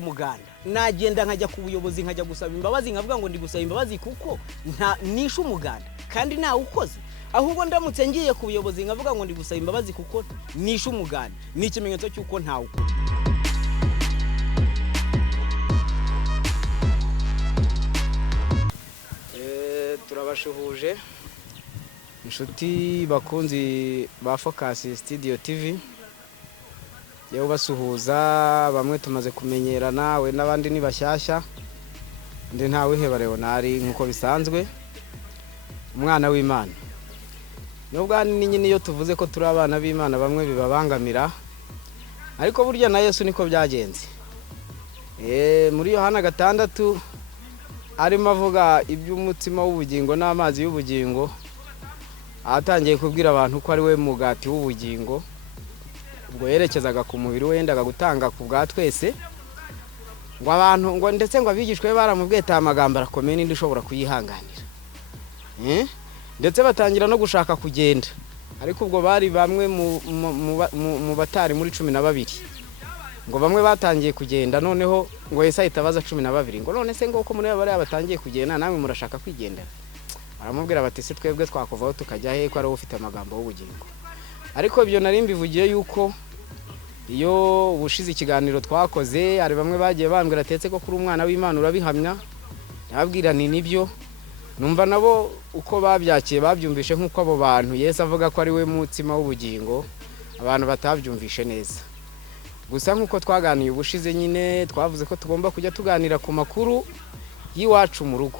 umuganda nagenda nkajya ku buyobozi nkajya gusaba imbabazi nkavuga ngo ndi gusaba imbabazi kuko nta nishe umuganda kandi nta ukoze ahubwo ndamutse ngiye ku buyobozi nkavuga ngo ndi gusaba imbabazi kuko nishe umuganda ni ikimenyetso cy'uko nta ukuri. Turabashuhuje inshuti bakunzi ba Focus Studio TV, yewe basuhuza bamwe tumaze kumenyerana we n'abandi ni bashyashya, ndi ntawe hebare onari nkuko bisanzwe umwana w'Imana. Nubwo ni nyine iyo tuvuze ko turi abana b'Imana bamwe bibabangamira, ariko burya na Yesu niko byagenze. Muri Yohana 6 arimo avuga iby'umutima w'ubugingo n'amazi y'ubugingo, atangiye kubwira abantu ko ari we mugati w'ubugingo, ubwo yerekezaga ku mubiri we yendaga gutanga ku bwa twese, ngo abantu ngo ndetse ngo abigishwe baramubwiye amagambo arakomeye n'indi ushobora kuyihanganira, ndetse batangira no gushaka kugenda, ariko ubwo bari bamwe mu batari muri 12, ngo bamwe batangiye kugenda, noneho ngo Yesu ahita abaza 12 ngo none se ngo uko muri bari batangiye kugenda namwe murashaka kwigendera? Aramubwira bati se twebwe twakuvaho tukajya he ko ari ufite amagambo y'ubugingo. Ariko ibyo nari mbivugiye yuko iyo ubushize ikiganiro twakoze ari bamwe bagiye bambwira atetse ko kuri umwana w'Imana urabihamya, nababwira ni nibyo, numva nabo uko babyakiye babyumvishe nk'uko abo bantu Yesu avuga ko ari we mutsima w'ubugingo, abantu batabyumvishe neza. Gusa nk'uko twaganiye ubushize nyine twavuze ko tugomba kujya tuganira ku makuru y'iwacu mu rugo,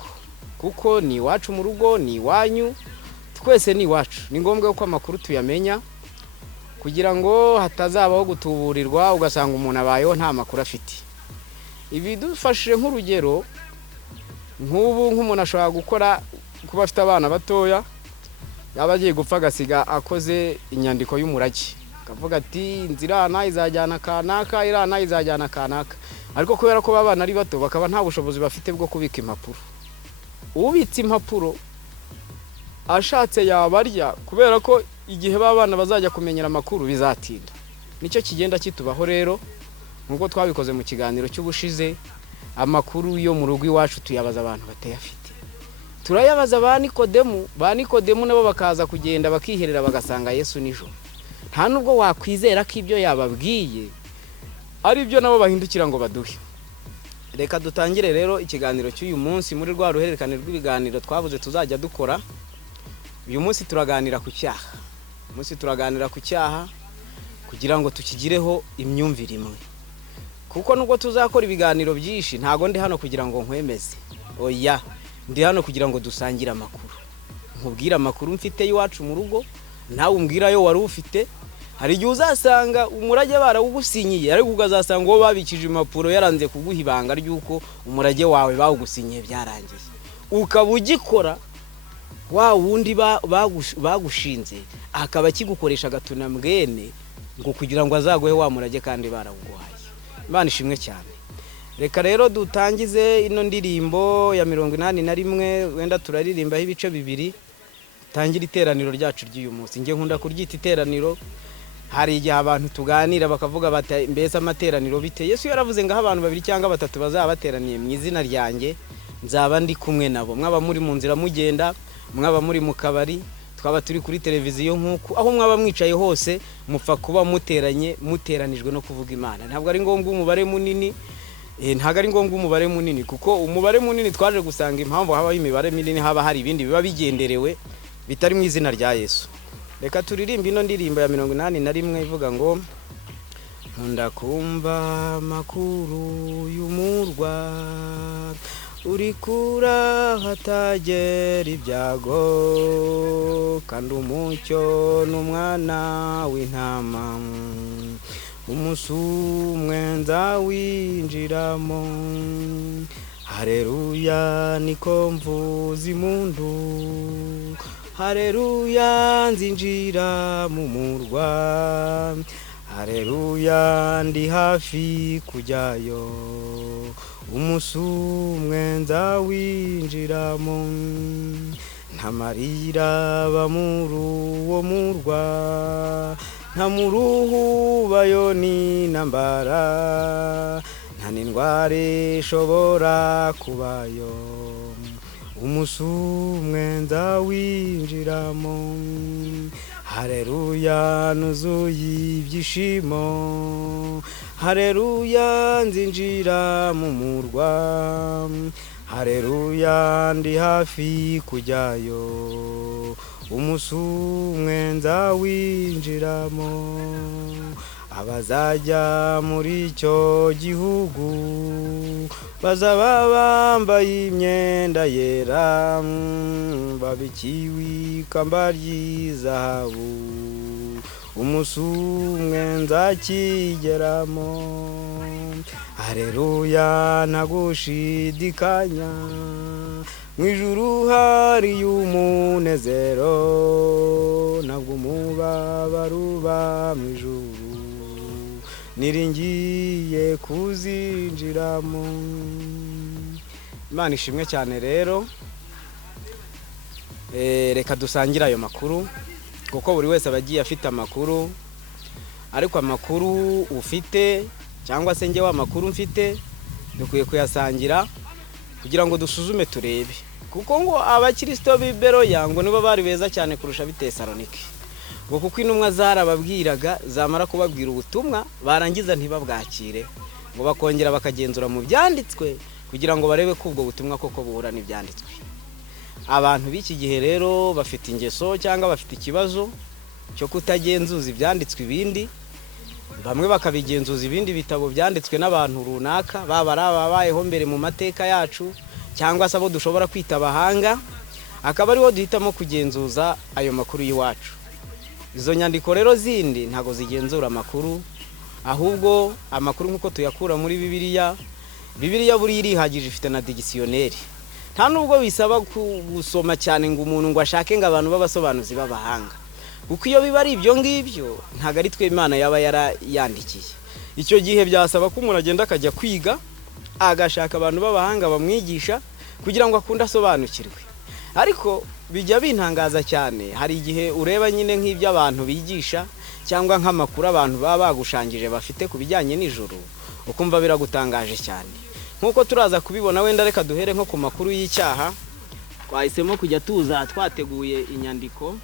kuko ni iwacu mu rugo, ni iwanyu, twese ni iwacu. Ni ngombwa ko amakuru tuyamenya kugira ngo hatazabaho gutuburirwa ugasanga umuntu abayeho nta makuru afite. Ibi dufashije nk'urugero, nk'ubu nk'umuntu ashobora gukora kuba afite abana batoya, yaba agiye gupfa agasiga akoze inyandiko y'umurage, akavuga ati inzirana izajyana kanaka, irana izajyana kanaka, ariko kubera ko babana ari bato bakaba nta bushobozi bafite bwo kubika impapuro. Ubitse impapuro ashatse yabarya, kubera ko igihe babana bazajya kumenyera amakuru bizatinda. Nicyo kigenda kitubaho rero, nkuko twabikoze mu kiganiro cy'ubushize, amakuru yo mu rugo iwacu tuyabaza abantu batayafite. Turayabaza ba Nikodemu nabo bakaza kugenda bakiherera bagasanga Yesu nijoro. Nta nubwo wakwizera ko ibyo yababwiye ari byo nabo bahindukira ngo baduhe. Reka dutangire rero ikiganiro cy'uyu munsi muri rwa ruhererekane rw'ibiganiro twavuze tuzajya dukora. Uyu munsi turaganira ku cyaha. Umunsi turaganira ku cyaha kugira ngo tukigireho imyumvire imwe. Kuko nubwo tuzakora ibiganiro byinshi, ntago ndi hano kugira ngo nkwemeze. Oya, ndi hano kugira ngo dusangire amakuru. Nkubwira amakuru mfite iwacu mu rugo, nawe umbwira yo wari ufite. Hari igihe uzasanga umurage barawugusinyiye, ariko ukazasanga uwo babikije impapuro yaranze kuguha ibanga ry'uko umurage wawe bawugusinyiye byarangiye. Ukaba ugikora wa wundi bagushinze akaba kigukoresha gatuna mwene ngo kugira ngo azaguhe wa murage kandi barawuguhaye. Imana ishimwe cyane. Reka rero dutangize ino ndirimbo ya 81, wenda turaririmbaho ibice bibiri. Tangira iteraniro ryacu ry'uyu munsi. Nge nkunda kuryita iteraniro. Hari igihe abantu tuganira bakavuga bati mbese amateraniro bite? Yesu yaravuze ngo abantu 2 cyangwa 3 bazabateraniye mu izina ryanjye nzaba ndi kumwe nabo. Mwaba muri mu nzira mugenda, mwaba muri mu kabari, twaba turi kuri televiziyo nk'uko, aho mwaba mwicaye hose mupfa kuba muteranijwe no kuvuga Imana. Ntabwo ari ngombwa umubare munini, kuko umubare munini twaje gusanga impamvu habaho imibare minini haba hari ibindi biba bigenderewe bitari mu izina rya Yesu. Reka turirimba ino ndirimbo ya 81 ivuga ngo nkunda kumva makuru y'umurwa, uri kura hatagera ibyago, kandi umucyo n'umwana w'intama, umusumwe nzawinjiramo. Haleluya niko mvuza impundu, haleluya nzinjira mu murwa, haleluya ndi hafi kujyayo, umusumwe nzawinjiramo. Ntamarira bamuru wo murwa, nta muruhu bayoni nambara, nta nta n'indwara ishobora kubayo, umunsi umwe nzawinjiramo, hareruya nuzuye ibyishimo, hareruya nzinjira mu murwa, hareruya ndi hafi kujyayo, umunsi umwe nzawinjiramo, abazajya muri icyo gihugu bazaba bambaye imyenda yera, babikiwe ikamba ry'izahabu, umunsi umwe nzakigeramo, hareruya ntagushidikanya, mu ijuru hari umunezero, ntabwo umubabaro uba mu ijuru, niringiye kuzinjiramo. Imana ishimwe cyane rero. Reka dusangire ayo makuru, kuko buri wese abagiye afite amakuru, ariko amakuru ufite cyangwa se njyewe amakuru mfite dukwiye kuyasangira kugira ngo dusuzume turebe, kuko ngo abakristo b'Iberoya ngo nibo bari beza cyane kurusha b'Itesalonike, ngo kuko intumwa zarababwiraga, zamara kubabwira ubutumwa barangiza ntibabwakire, ngo bakongera bakagenzura mu byanditswe kugira ngo barebe ko ubwo butumwa koko buhura n'ibyanditswe. Abantu b'iki gihe rero bafite ingeso cyangwa bafite ikibazo cyo kutagenzuza ibyanditswe ibindi, bamwe bakabigenzuza ibindi bitabo byanditswe n'abantu runaka, baba ari ababayeho mbere mu mateka yacu cyangwa se abo dushobora kwita abahanga, akaba ariho duhitamo kugenzuza ayo makuru y'iwacu. Izo nyandiko rero zindi ntago zigenzura amakuru, ahubwo amakuru nk'uko tuyakura muri Bibiliya buri irihagije, ifite na dictionnaire. Nta nubwo bisaba gusoma cyane ngo umuntu ngo ashake ngo abantu b'abasobanuzi b'abahanga, kuko iyo biba ari ibyo ngibyo ntago ari twe Imana yaba yarayandikiye. Icyo gihe byasaba ko umuntu agenda akajya kwiga, agashaka abantu b'abahanga bamwigisha kugira ngo akunde asobanukirwe. Ariko bijya bintangaza cyane, hari igihe ureba nyine nk'ibyo abantu bigisha cyangwa nk'amakuru abantu baba bagushangije bafite ku bijyanye n'ijuru, ukumva biragutangaje cyane. Nkuko turaza kubibona, wenda reka duhere nko ku makuru y'icyaha. Twahisemo kujya tuza twateguye inyandiko,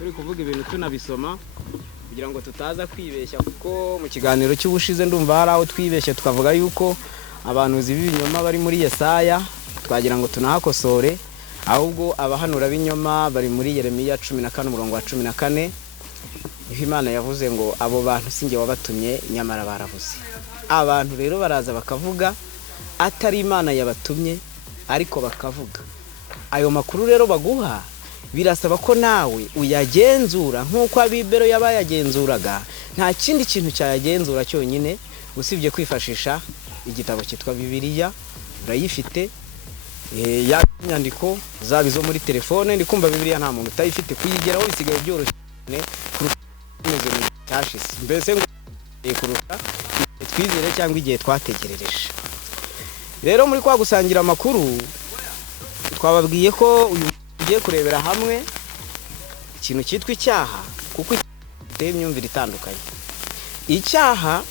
turi kuvuga ibintu tunabisoma kugira ngo tutaza kwibeshya, kuko mu kiganiro cy'ubushize ndumva hari aho twibeshye tukavuga yuko abantu z'ibinyoma bari muri Yesaya, twagira ngo tunahakosore, ahubwo abahanura b'inyoma bari muri Yeremiya 14 umurongo wa 14, niho Imana yavuze ngo abo bantu sinjye wabatumye nyamara baravuze. Abantu rero baraza bakavuga atari Imana yabatumye, ariko bakavuga ayo makuru rero baguha, birasaba ko nawe uyagenzura nk'uko ab'Iberoya bayagenzuraga. Nta kindi kintu cyayagenzura cyonyine usibye kwifashisha igitabo cyitwa Bibiliya. Urayifite, ya nyandiko zaba izo muri telefone, ndi kumva Bibiliya nta muntu utayifite, kuyigeraho bisigaye byoroshye kumeze mu cyashise, mbese ngo kurusha twizere cyangwa igihe twategerereje. Rero muri kwa gusangira amakuru twababwiye ko uyu tugiye kurebera hamwe ikintu cyitwa icyaha, kuko giteye imyumvire itandukanye. Icyaha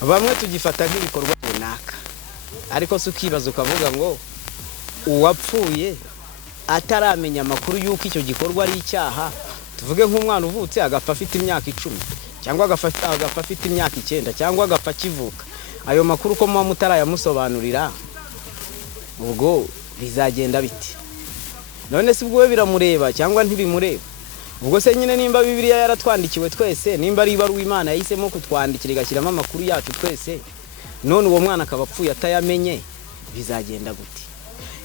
bamwe tugifata nk'ibikorwa runaka, ariko se ukibaza ukavuga ngo uwapfuye ataramenya amakuru y'uko icyo gikorwa ari icyaha, tuvuge nk'umwana uvutse agapfa afite imyaka 10 cyangwa agapfa afite imyaka 9 cyangwa agapfa kivuka, ayo makuru ko muba mutarayamusobanurira, ubwo bizagenda biti? None se ubwo we biramureba cyangwa ntibimureba? Ubwo se nyine nimba Bibiliya yaratwandikiwe twese, nimba ari ibaruwa Imana yahisemo kutwandikira igashyiramo amakuru yacu twese, none uwo mwana akaba apfuye atayamenye, bizagenda gute?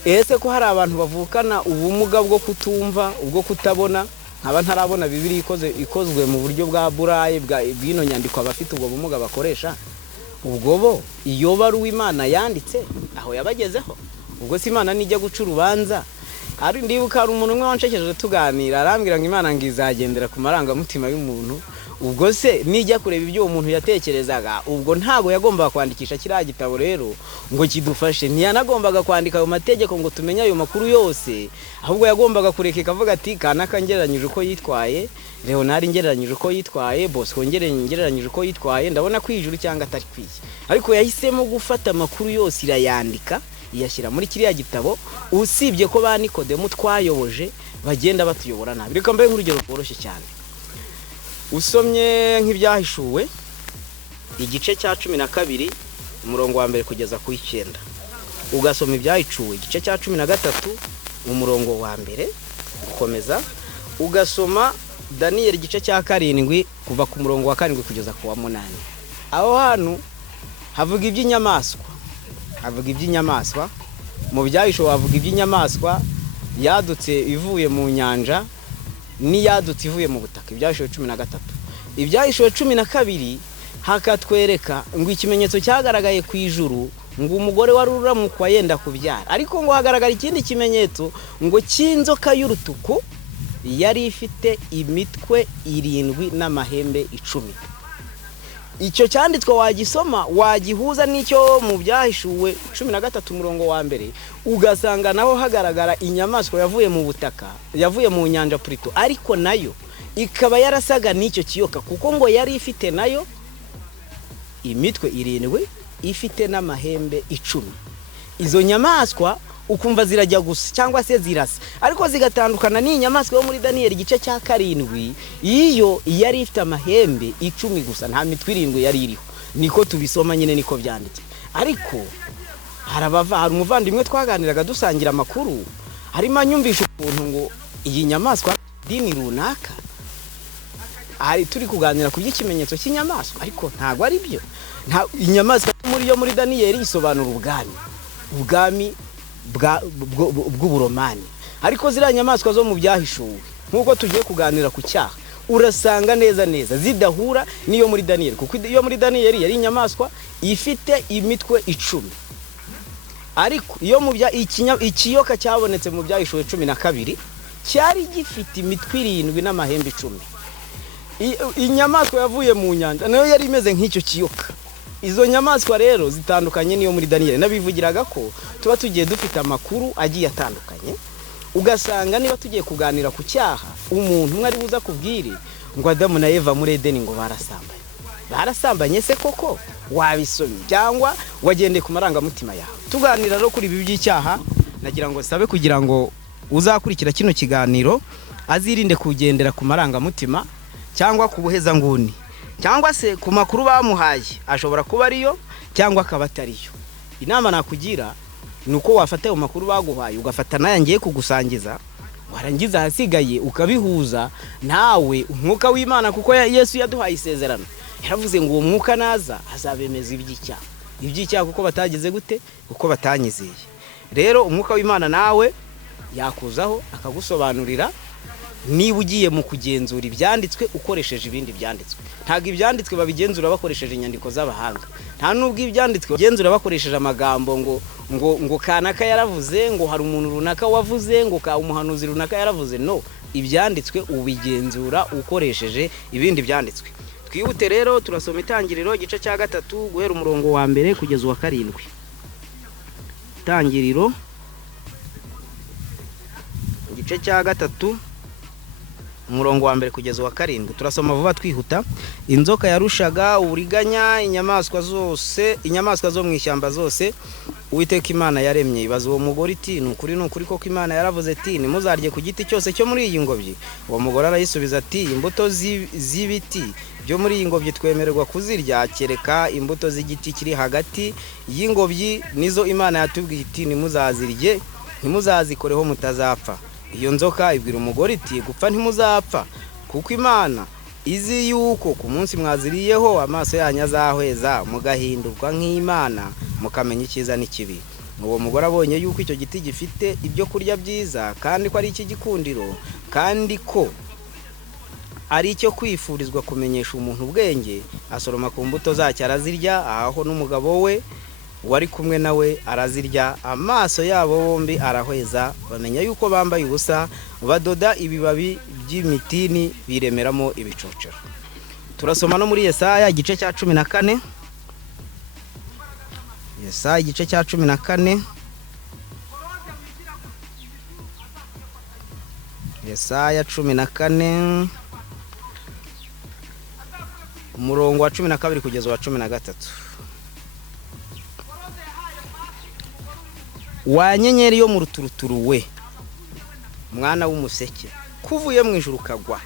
Ese ko hari abantu bavukana ubumuga bwo kutumva, ubwo kutabona, nkaba ntarabona Bibiliya ikozwe mu buryo bwa burayi bw'ino nyandiko abafite ubwo bumuga bakoresha, ubwo bo iyo baruwa Imana yanditse aho yabagezeho? Ubwo se Imana nijya guca urubanza? Ari ndibuka hari umuntu umwe wanshekeje tuganira, arambwira ngo Imana ngo izagendera ku marangamutima y'umuntu, ubwo se nijya kureba ibyo umuntu yatekerezaga ubwo ntago yagombaga kwandikisha kiriya gitabo rero ngo kidufashe, ntiyanagombaga kwandika ayo mategeko ngo tumenye ayo makuru yose, ahubwo yagombaga kureka ikavuga ati Kanaka ngereranyije uko yitwaye, Leonard ngereranyije uko yitwaye, Bosco ngereranyije uko yitwaye, ndabona kwijuru cyangwa atari kwiye. Ariko yahisemo gufata amakuru yose irayandika iyashyira muri kiriya gitabo, usibye ko ba Nikodemu twayoboje bagenda batuyobora nabi. Reka mbaye nk'urugero rworoshye cyane. Usomye nk'ibyahishuwe igice cya 12 umurongo wa mbere kugeza ku 9, ugasoma ibyahishuwe igice cya 13 umurongo wa mbere gukomeza, ugasoma Daniel igice cya 7 kuva ku murongo wa 7 kugeza ku wa 8. Aho hano havuga iby'inyamaswa, mu byahishuwe havuga iby'inyamaswa yadutse ivuye mu nyanja n'iyadutse ivuye mu butaka, ibyahishuwe 13. Ibyahishuwe 12 hakatwereka ngo ikimenyetso cyagaragaye ku ijuru ngo umugore wari uramukwa yenda kubyara, ariko ngo hagaragara ikindi kimenyetso ngo cy'inzoka y'urutuku yari ifite imitwe 7 n'amahembe 10. Icyo cyanditswe wagisoma wagihuza n'icyo mu byahishuwe 13 umurongo wa mbere, ugasanga naho hagaragara inyamaswa yavuye mu butaka, yavuye mu nyanja Pluto, ariko nayo ikaba yarasaga n'icyo kiyoka kuko ngo yari ifite nayo imitwe 7 ifite n'amahembe 10. Izo nyamaswa ukumva zirajya gusa cyangwa se zirasa, ariko zigatandukana n'inyamaswa yo muri Daniel igice cya 7, iyo yari ifite amahembe 10 gusa, nta mitwe 7 yari iriho. Niko tubisoma nyine, niko byanditse. Ariko hari umuvandimwe twaganiraga dusangira amakuru, harimo anyumvisha ukuntu ngo iyi nyamaswa dini runaka, hari turi kuganira ku by'ikimenyetso cy'inyamaswa, ariko ntago ari byo. Inyamaswa muri Daniel isobanura ubwami bw'uburomani, ariko ziriya nyamaswa zo mu byahishuwe nkuko tugiye kuganira ku cyaha urasanga neza zidahura niyo muri Daniel, kuko iyo muri Daniel yari inyamaswa ifite imitwe 10, ariko iyo mu ikiyoka cyabonetse mu byahishuwe 12 cyari gifite imitwe 7 n'amahembe 10. Inyamaswa yavuye mu nyanja nayo yari imeze nk'icyo kiyoka. Izo nyamaswa rero zitandukanye niyo muri Daniel, nabivugiraga ko tuba tugiye dufite amakuru agiye atandukanye, ugasanga niba tugiye kuganira ku cyaha umuntu umwe ari buza kubwire ngo Adamu na Eva muri Edeni ngo barasambanye se koko wabisomye cyangwa wagendeye ku marangamutima yawe? Tuganira rero kuri ibi by'icyaha, nagira ngo sabe kugira ngo uzakurikira kino kiganiro azirinde kugendera ku marangamutima cyangwa ku buheza nguni, cyangwa se ku makuru bamuhaye ashobora kuba ariyo cyangwa akaba atariyo. Inama nakugira nuko wafata ayo makuru baguhaye ugafata nayangiye kugusangiza, warangiza hasigaye ukabihuza nawe umwuka w'Imana, kuko Yesu yaduhaye isezerano, yaravuze ngo uwo mwuka naza azabemeza iby'icyaha kuko batagize gute, kuko batanyizeye. Rero umwuka w'Imana nawe yakuzaho akagusobanurira niba ugiye mu kugenzura ibyanditswe ukoresheje ibindi byanditswe. Ntago ibyanditswe babigenzura bakoresheje inyandiko z'abahanga, nta nubwo ibyanditswe bagenzura bakoresheje amagambo ngo Kanaka yaravuze, ngo hari umuntu runaka wavuze, ngo umuhanuzi runaka yaravuze. No, ibyanditswe ubigenzura ukoresheje ibindi byanditswe. Twihute rero turasoma Itangiriro igice cya 3 guhera umurongo wa mbere kugeza wa 7. Itangiriro igice cya 3 umurongo wa mbere kugeza wa 7. Turasoma vuba twihuta. Inzoka yarushaga uburiganya inyamaswa zo mu ishyamba zose Uwiteka Imana yaremye. Ibaza uwo mugore iti nukuri koko Imana yaravuze ati nimuzarye ku giti cyose cyo muri iyi ngobyi? Uwo mugore arayisubiza ati imbuto z'ibiti byo muri iyi ngobyi twemererwa kuzirya, kereka imbuto z'igiti kiri hagati y'ingobyi nizo Imana yatubwiye iti nimuzazirye ntimuzazikoreho mutazapfa. Iyo nzoka ibwira umugore iti gupfa ntimuzapfa, kuko Imana izi yuko ku munsi mwaziriyeho amaso yanyu azahweza mugahindurwa nk'Imana mukamenya icyiza n'ikibi. Uwo mugore abonye yuko icyo giti gifite ibyo kurya byiza kandi ko ari ikigikundiro kandi ko ari icyo kwifurizwa kumenyesha umuntu ubwenge, asoroma ku mbuto zacyo arazirya, aho n'umugabo we wari kumwe nawe arazirya. Amaso yabo bombi arahweza bamenya yuko bambaye ubusa, badoda ibibabi by'imitini biremeramo ibicocero. turasoma no muri Yesaya igice cya 14. Yesaya igice cya 14. Yesaya 14 umurongo wa 12 kugeza wa 13. Wa nyenyeri yo mu ruturuturu we, mwana w'umuseke, kuvuye mu ijuru kagwa,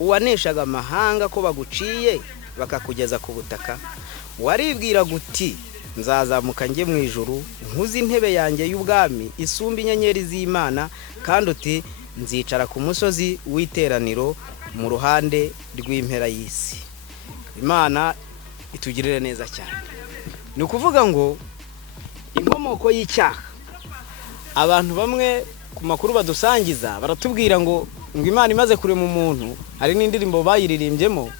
uwaneshaga amahanga ko baguciye bakakugeza ku butaka, waribwira guti nzazamuka njye mu ijuru, nkuzi intebe yanjye y'ubwami isumba inyenyeri z'Imana, kandi uti nzicara ku musozi w'iteraniro mu ruhande rw'impera y'isi. Imana itugirire neza cyane. Ni ukuvuga ngo inkomoko y'icyaha, abantu bamwe ku makuru badusangiza baratubwira ngo Imana imaze kurema umuntu, hari n'indirimbo bayiririmbyemo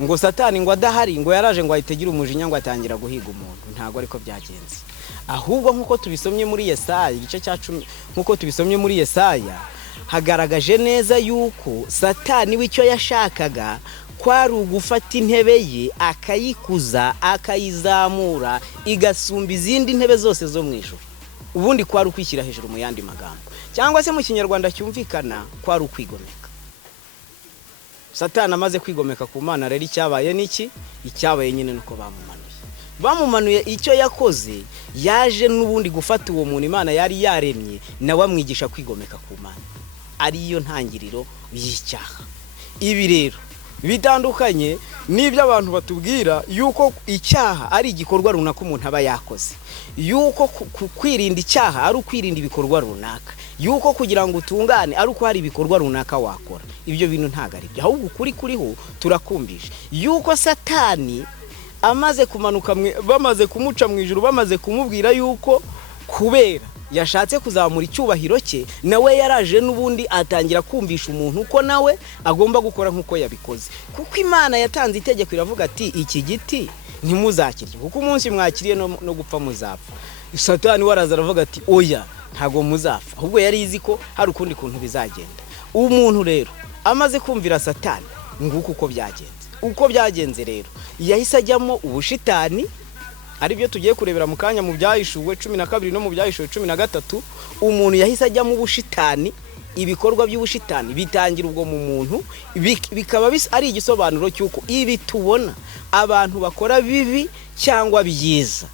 ngo Satani ngo adahari ngo yaraje ngo ahitegire umujinya ngo atangira guhiga umuntu. Ntago ariko byagenze, ahubwo nkuko tubisomye muri Yesaya igice cya 10, nkuko tubisomye muri Yesaya hagaragaje neza yuko Satani w'icyo yashakaga kwari ugufata intebe ye akayikuza akayizamura igasumba izindi ntebe zose zo mu ijuru, ubundi kwari ukwishyira hejuru mu yandi magambo, cyangwa se mu kinyarwanda cyumvikana kwari ukwigomeka. Satani amaze kwigomeka ku Mana, rero icyabaye niki? Icyabaye nyine nuko bamumanuye. Icyo yakoze, yaje n'ubundi gufata uwo muntu Imana yari yaremye nawe amwigisha kwigomeka ku Mana, ariyo ntangiriro y'icyaha. Ibi rero bitandukanye n'ibyo abantu batubwira yuko icyaha ari igikorwa runaka umuntu aba yakoze, yuko kwirinda icyaha ari ukwirinda ibikorwa runaka, yuko kugira ngo utungane ari uko hari ibikorwa runaka wakora. Ibyo bintu ntago ari byo, ahubwo kuri kuriho turakumbisha yuko Satani amaze kumanuka, bamaze kumuca mu ijuru, bamaze kumubwira yuko kubera yashatse kuzamura icyubahiro cye, nawe yaraje n'ubundi atangira kumvisha umuntu ko nawe agomba gukora nk'uko yabikoze, kuko Imana yatanze itegeko iravuga ati iki giti ntimuzakirye kuko umunsi mwakiriye no gupfa muzapfa. Satani waraza aravuga ati oya ntago muzapfa, ahubwo yari izi ko hari ukundi kuntu bizagenda. Umuntu rero amaze kumvira Satani, nguko uko byagenze rero yahise ajyamo ubushitani, ari byo tugiye kurebera mu kanya mu byahishuwe 12 no mu byahishuwe 13. Umuntu yahise ajya mu bushitani, ibikorwa by'ubushitani bitangira ubwo mu muntu, bikaba ari igisobanuro cy'uko ibi tubona abantu bakora bibi cyangwa byiza,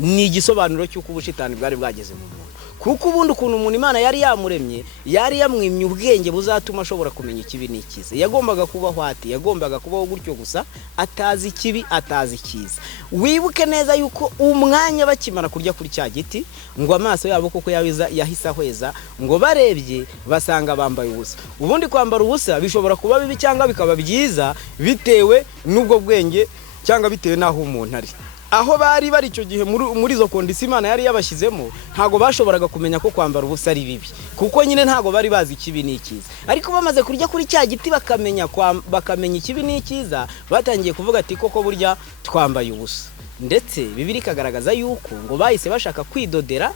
ni igisobanuro cy'uko ubushitani bwari bwageze mu muntu. Kuko ubundi ukuntu umuntu Imana yari yamuremye, yari yamwimye ubwenge buzatuma ashobora kumenya ikibi n'ikiza. Yagombaga kubaho ati, yagombaga kubaho gutyo gusa, atazi ikibi atazi ikiza. Wibuke neza yuko umwanya bakimara kurya kuri cya giti, ngo amaso yabo koko yahise ahweza, ngo barebye basanga bambaye ubusa. Ubundi kwambara ubusa bishobora kuba bibi cyangwa bikaba byiza bitewe n'ubwo bwenge cyangwa bitewe naho umuntu ari. Aho bari icyo gihe muri zo kondisi Imana yari yabashyizemo, ntago bashoboraga kumenya ko kwambara ubusa ari bibi, kuko nyine ntago bari bazi ikibi n'ikiza. Ariko bamaze kurya kuri cya giti bakamenya ikibi n'ikiza, batangiye kuvuga ati koko burya twambaye ubusa. Ndetse Bibiliya ikagaragaza yuko ngo bahise bashaka kwidodera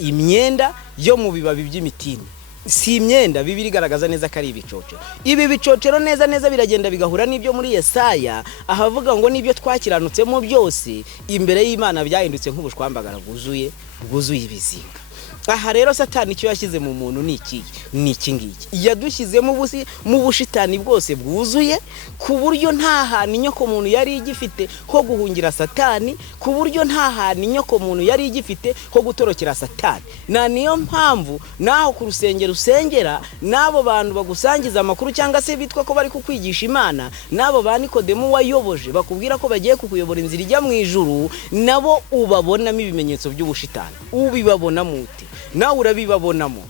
imyenda yo mu bibabi by'imitini. Si imyenda, Bibiliya igaragaza neza ko ari ibicocero. Ibi bicocero neza biragenda bigahura n'ibyo muri Yesaya ahavuga ngo nibyo twakiranutsemo byose imbere y'Imana byahindutse nk'ubushwambagara bwuzuye ibizinga. Aha rero Satani icyo yashyize mu muntu ni iki ngiki, yadushyizemo mu bushitani bwose bwuzuye, ku buryo nta hantu inyoko muntu yari igifite ho guhungira Satani, ku buryo nta hantu inyoko muntu yari igifite ho gutorokera Satani. Na niyo mpamvu naho ku rusengero usengera, n'abo bantu bagusangiza amakuru cyangwa se bitwa ko bari kukwigisha Imana, n'abo ba Nikodemu wayoboje bakubwira ko bagiye kukuyobora inzira ijya mu ijuru, nabo ubabonamo ibimenyetso by'ubushitani. Ubibabona muti nawe urabibabonamo.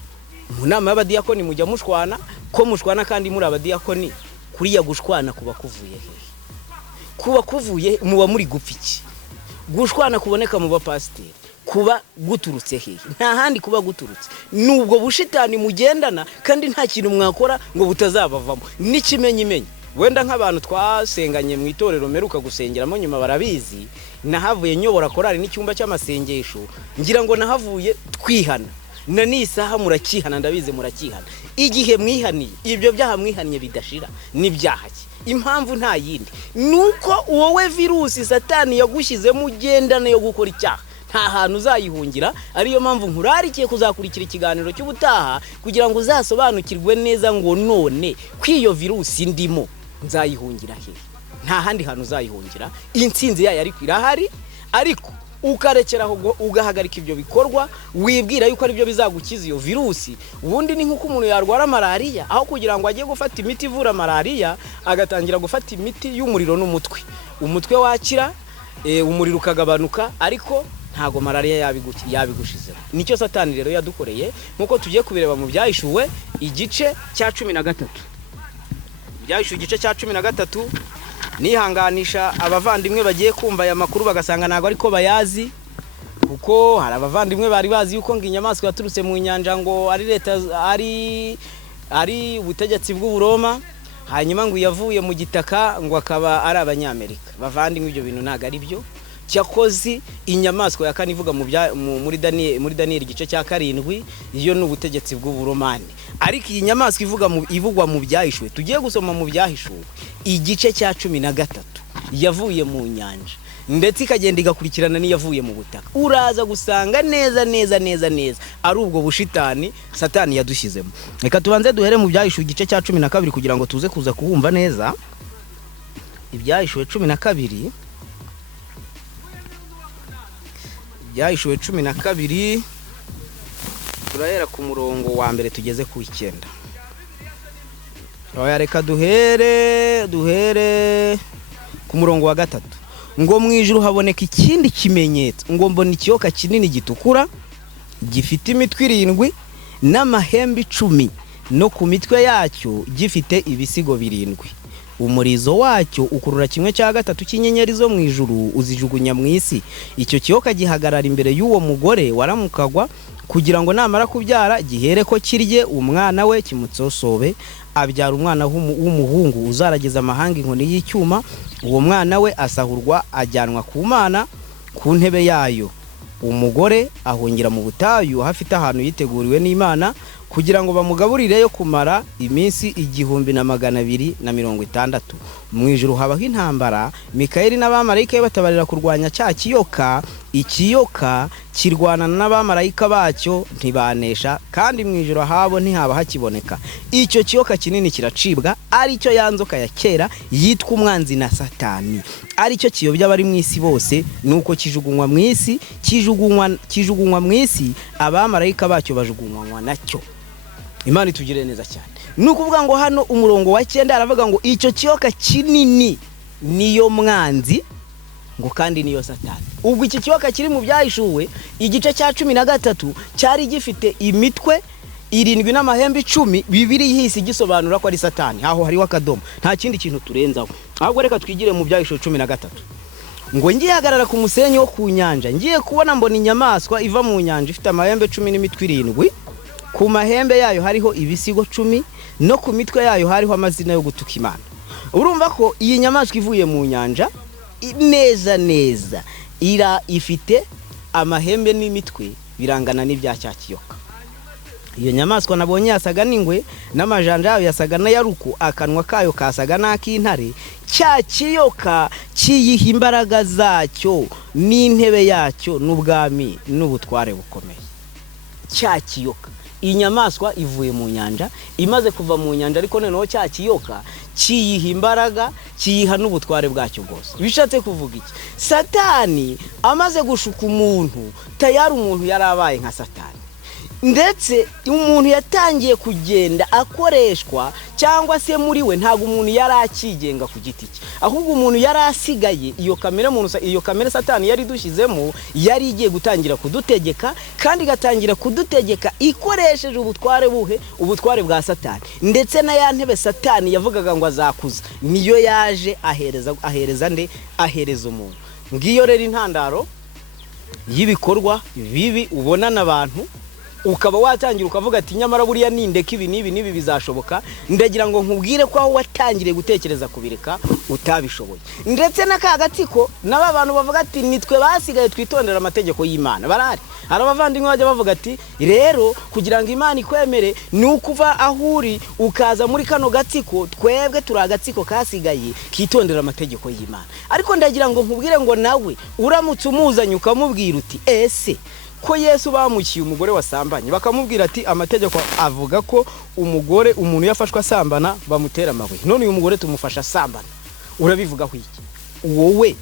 Mu nama y'abadiyakoni mujya mushwana, ko mushwana kandi muri abadiyakoni, kuriya gushwana kuba kuvuye hehe? Kuba kuvuye muba muri gupfa iki? Gushwana kuboneka mu bapasiteri kuba guturutse hehe? Nta handi kuba guturutse, nubwo bushitani mugendana kandi nta kintu mwakora ngo butazabavamo. N'ikimenyimenyi, wenda nk'abantu twasenganye mu itorero meruka gusengeramo nyuma barabizi, nahavuye nyobora korari n'icyumba cy'amasengesho, ngira ngo nahavuye twihana. Na nisaha murakihana, ndabize murakihana. Igihe mwihaniye ibyo byaha mwihaniye bidashira, n'ibyaha ki? impamvu nta yindi nuko wowe virusi satani yagushyizemo ugendana yo gukora icyaha nta hantu uzayihungira. Ariyo mpamvu nkurarikiye kuzakurikira ikiganiro cy'ubutaha kugira ngo uzasobanukirwe neza ngo none kwiyo virusi ndimo nzayihungira he. Nta handi hantu uzayihungira, intsinzi yayo ariko irahari, ariko ukarekeraho ugahagarika ibyo bikorwa wibwira yuko ari byo bizagukiza iyo virusi. Ubundi ni nkuko umuntu yarwara malaria, aho kugira ngo ajye gufata imiti ivura malaria agatangira gufata imiti y'umuriro n'umutwe. Umutwe wakira, umuriro ukagabanuka, ariko ntago malaria yabigushizeho. Nicyo satani rero yadukoreye, nkuko tugiye kubireba mu byahishuwe igice cya 13. Byahishuwe igice cya 13, nihanganisha abavandimwe bagiye kumva aya makuru bagasanga nago ariko bayazi, kuko hari abavandimwe bari bazi yuko nginyamaswa yaturutse mu nyanja ngo ari leta ari ubutegetsi bw'Uburoma, hanyuma ngo yavuye mu gitaka ngo akaba ari abanyamerika. Bavandimwe ibyo bintu naga ari byo. Cyakozi inyamaswa yakani ivuga muri Daniel igice cya 7 iyo ni ubutegetsi bw'Uburomani. Ariko iyi nyamaswa ivugwa mu byahishuwe, tugiye gusoma mu byahishuwe igice cya 13 yavuye mu nyanja ndetse ikagenda igakurikirana n'iyavuye mu butaka. Uraza gusanga neza ari ubwo bushitani satani yadushyizemo. Reka tubanze duhere mu byahishuwe igice cya 12 kugira ngo tuze kuza kuhumva neza. Ibyahishuwe 12, byahishuwe 12, turahera ku murongo wa mbere tugeze ku 9. Reka duhere ku murongo wa 3. Ngo mu ijuru haboneka ikindi kimenyetso, ngo mbona ikiyoka kinini gitukura gifite imitwe 7 n'amahembe 10, no ku mitwe yacyo gifite ibisigo 7. Umurizo wacyo ukurura 1/3 cy'inyenyeri zo mu ijuru uzijugunya mu isi. Icyo kiyoka gihagarara imbere y'uwo mugore waramukagwa kugira ngo namara kubyara gihere ko kirye umwana we kimutsosobe. Abyara umwana w'umuhungu uzarageza amahanga inkoni y'icyuma. Uwo mwana we asahurwa ajyanwa ku Mana ku ntebe yayo. Umugore ahungira mu butayu hafite ahantu yiteguriwe n'Imana kugira ngo bamugaburire yo kumara iminsi 1260. Mu ijuru habaho intambara, Mikayeli n'abamarayika batabarira kurwanya cya kiyoka. Ikiyoka kirwanana n'abamarayika bacyo ntibanesha, kandi mu ijuru habo ntihaba hakiboneka. Icyo kiyoka kinini kiracibwa, ari cyo yanzoka ya kera yitwa umwanzi na satani, ari cyo kiyobya bari mu isi bose, nuko kijugunywa mu isi, kijugunywa mu isi, abamarayika bacyo bajugunywa nacyo. Imana itugire neza cyane. Nukuvuga ngo hano umurongo wa 9 aravuga ngo icyo kiyoka kinini niyo mwanzi, ngo kandi niyo satani. Ubwo iki kiyoka kiri mu byahishuwe igice cya 13 cyari gifite imitwe 7 n'amahembe 10. Bibiri hisi gisobanura ko ari satani, aho hariho akadomo, nta kindi kintu turenzaho. Ahubwo reka twigire mu byahishuwe 13. Ngo ngihagarara ku musenyi wo ku nyanja, ngiye kubona mbona inyamaswa iva mu nyanja ifite amahembe 10 n'imitwe 7. Ku mahembe yayo hariho ibisigo 10, no ku mitwe yayo hariho amazina yo gutuka Imana. Urumva ko iyi nyamaswa ivuye mu nyanja neza ifite amahembe n'imitwe birangana n'ibya cya kiyoka. Iyo nyamaswa nabonye yasaga n'ingwe, n'amajanja yayo yasaga n'ayaruko, akanwa kayo kasaga n'ak'intare. Cya kiyoka kiyiha imbaraga zacyo n'intebe yacyo n'ubwami n'ubutware bukomeye. Cya kiyoka, inyamaswa ivuye mu nyanja, imaze kuva mu nyanja, ariko noneho cya kiyoka kiyiha imbaraga, kiyiha n'ubutware bwacyo bwose. Bishatse kuvuga iki? Satani amaze gushuka umuntu, tayari umuntu yarabaye nka satani, ndetse umuntu yatangiye kugenda akoreshwa, cyangwa se muri we ntago umuntu yarakigenga ku giti cye, ahubwo umuntu yarasigaye. Iyo kamera satani yari dushyizemo yari igiye gutangira kudutegeka, kandi gatangira kudutegeka ikoresheje ubutware bwa satani. Ndetse na ya ntebe satani yavugaga ngo azakuza niyo yaje ahereza umuntu. Ngiyo rero intandaro y'ibikorwa bibi ubona n'abantu ukaba watangira ukavuga ati nyamara buriya nindeka ibi n'ibi bizashoboka. Ndagira ngo nkubwire ko aho watangiriye gutekereza kubireka utabishoboye. Ndetse n'akagatsiko n'aba bantu bavuga ati nitwe basigaye twitondera amategeko y'Imana barari. Hari abavandimwe bajya bavuga ati rero kugira ngo Imana ikwemere ni ukuva aho uri ukaza muri kano gatsiko, twebwe turi agatsiko kasigaye kitondera amategeko y'Imana. Ariko ndagira ngo nkubwire ngo nawe uramutse umuzanye ukamubwira uti ese ko Yesu bamukiye umugore wasambanye bakamubwira ati amategeko avuga ko umuntu yafashwe asambana bamutera amabuye, none uyu mugore tumufasha asambana, urabivugaho iki? Wowe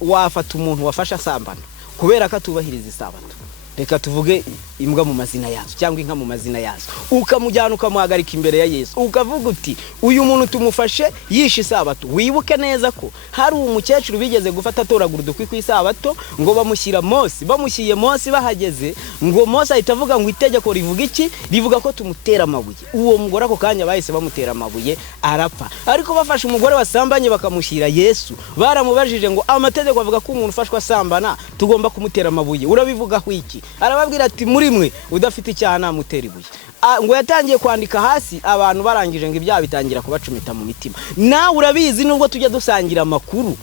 wafata umuntu wafasha asambana kubera ko atubahiriza isabato, reka tuvuge imbwa mu mazina yazo cyangwa inka mu mazina yazo, ukamujyana ukamuhagarika imbere ya Yesu ukavuga uti uyu muntu tumufashe yishe isabato. Wibuke neza ko hari umukecuru bigeze gufata atoragura udukwi ku isabato ngo bamushyira Mose, bamushiye Mose bahageze ngo Mose ahita avuga ngo itegeko rivuga iki? Rivuga ko tumutera amabuye. Uwo mugore ako kanya bahise bamutera amabuye arapfa. Ariko bafashe umugore wasambanye bakamushyira Yesu, baramubajije ngo amategeko avuga ko umuntu ufashwe asambana tugomba kumutera amabuye, urabivugaho iki? Arababwira ati muri mwe udafite icyaha namutera ibuye. Ngo yatangiye kwandika hasi, abantu barangije ngo ibyaha bitangira kubacumita mu mitima. Nawe urabizi nubwo tujya dusangira amakuru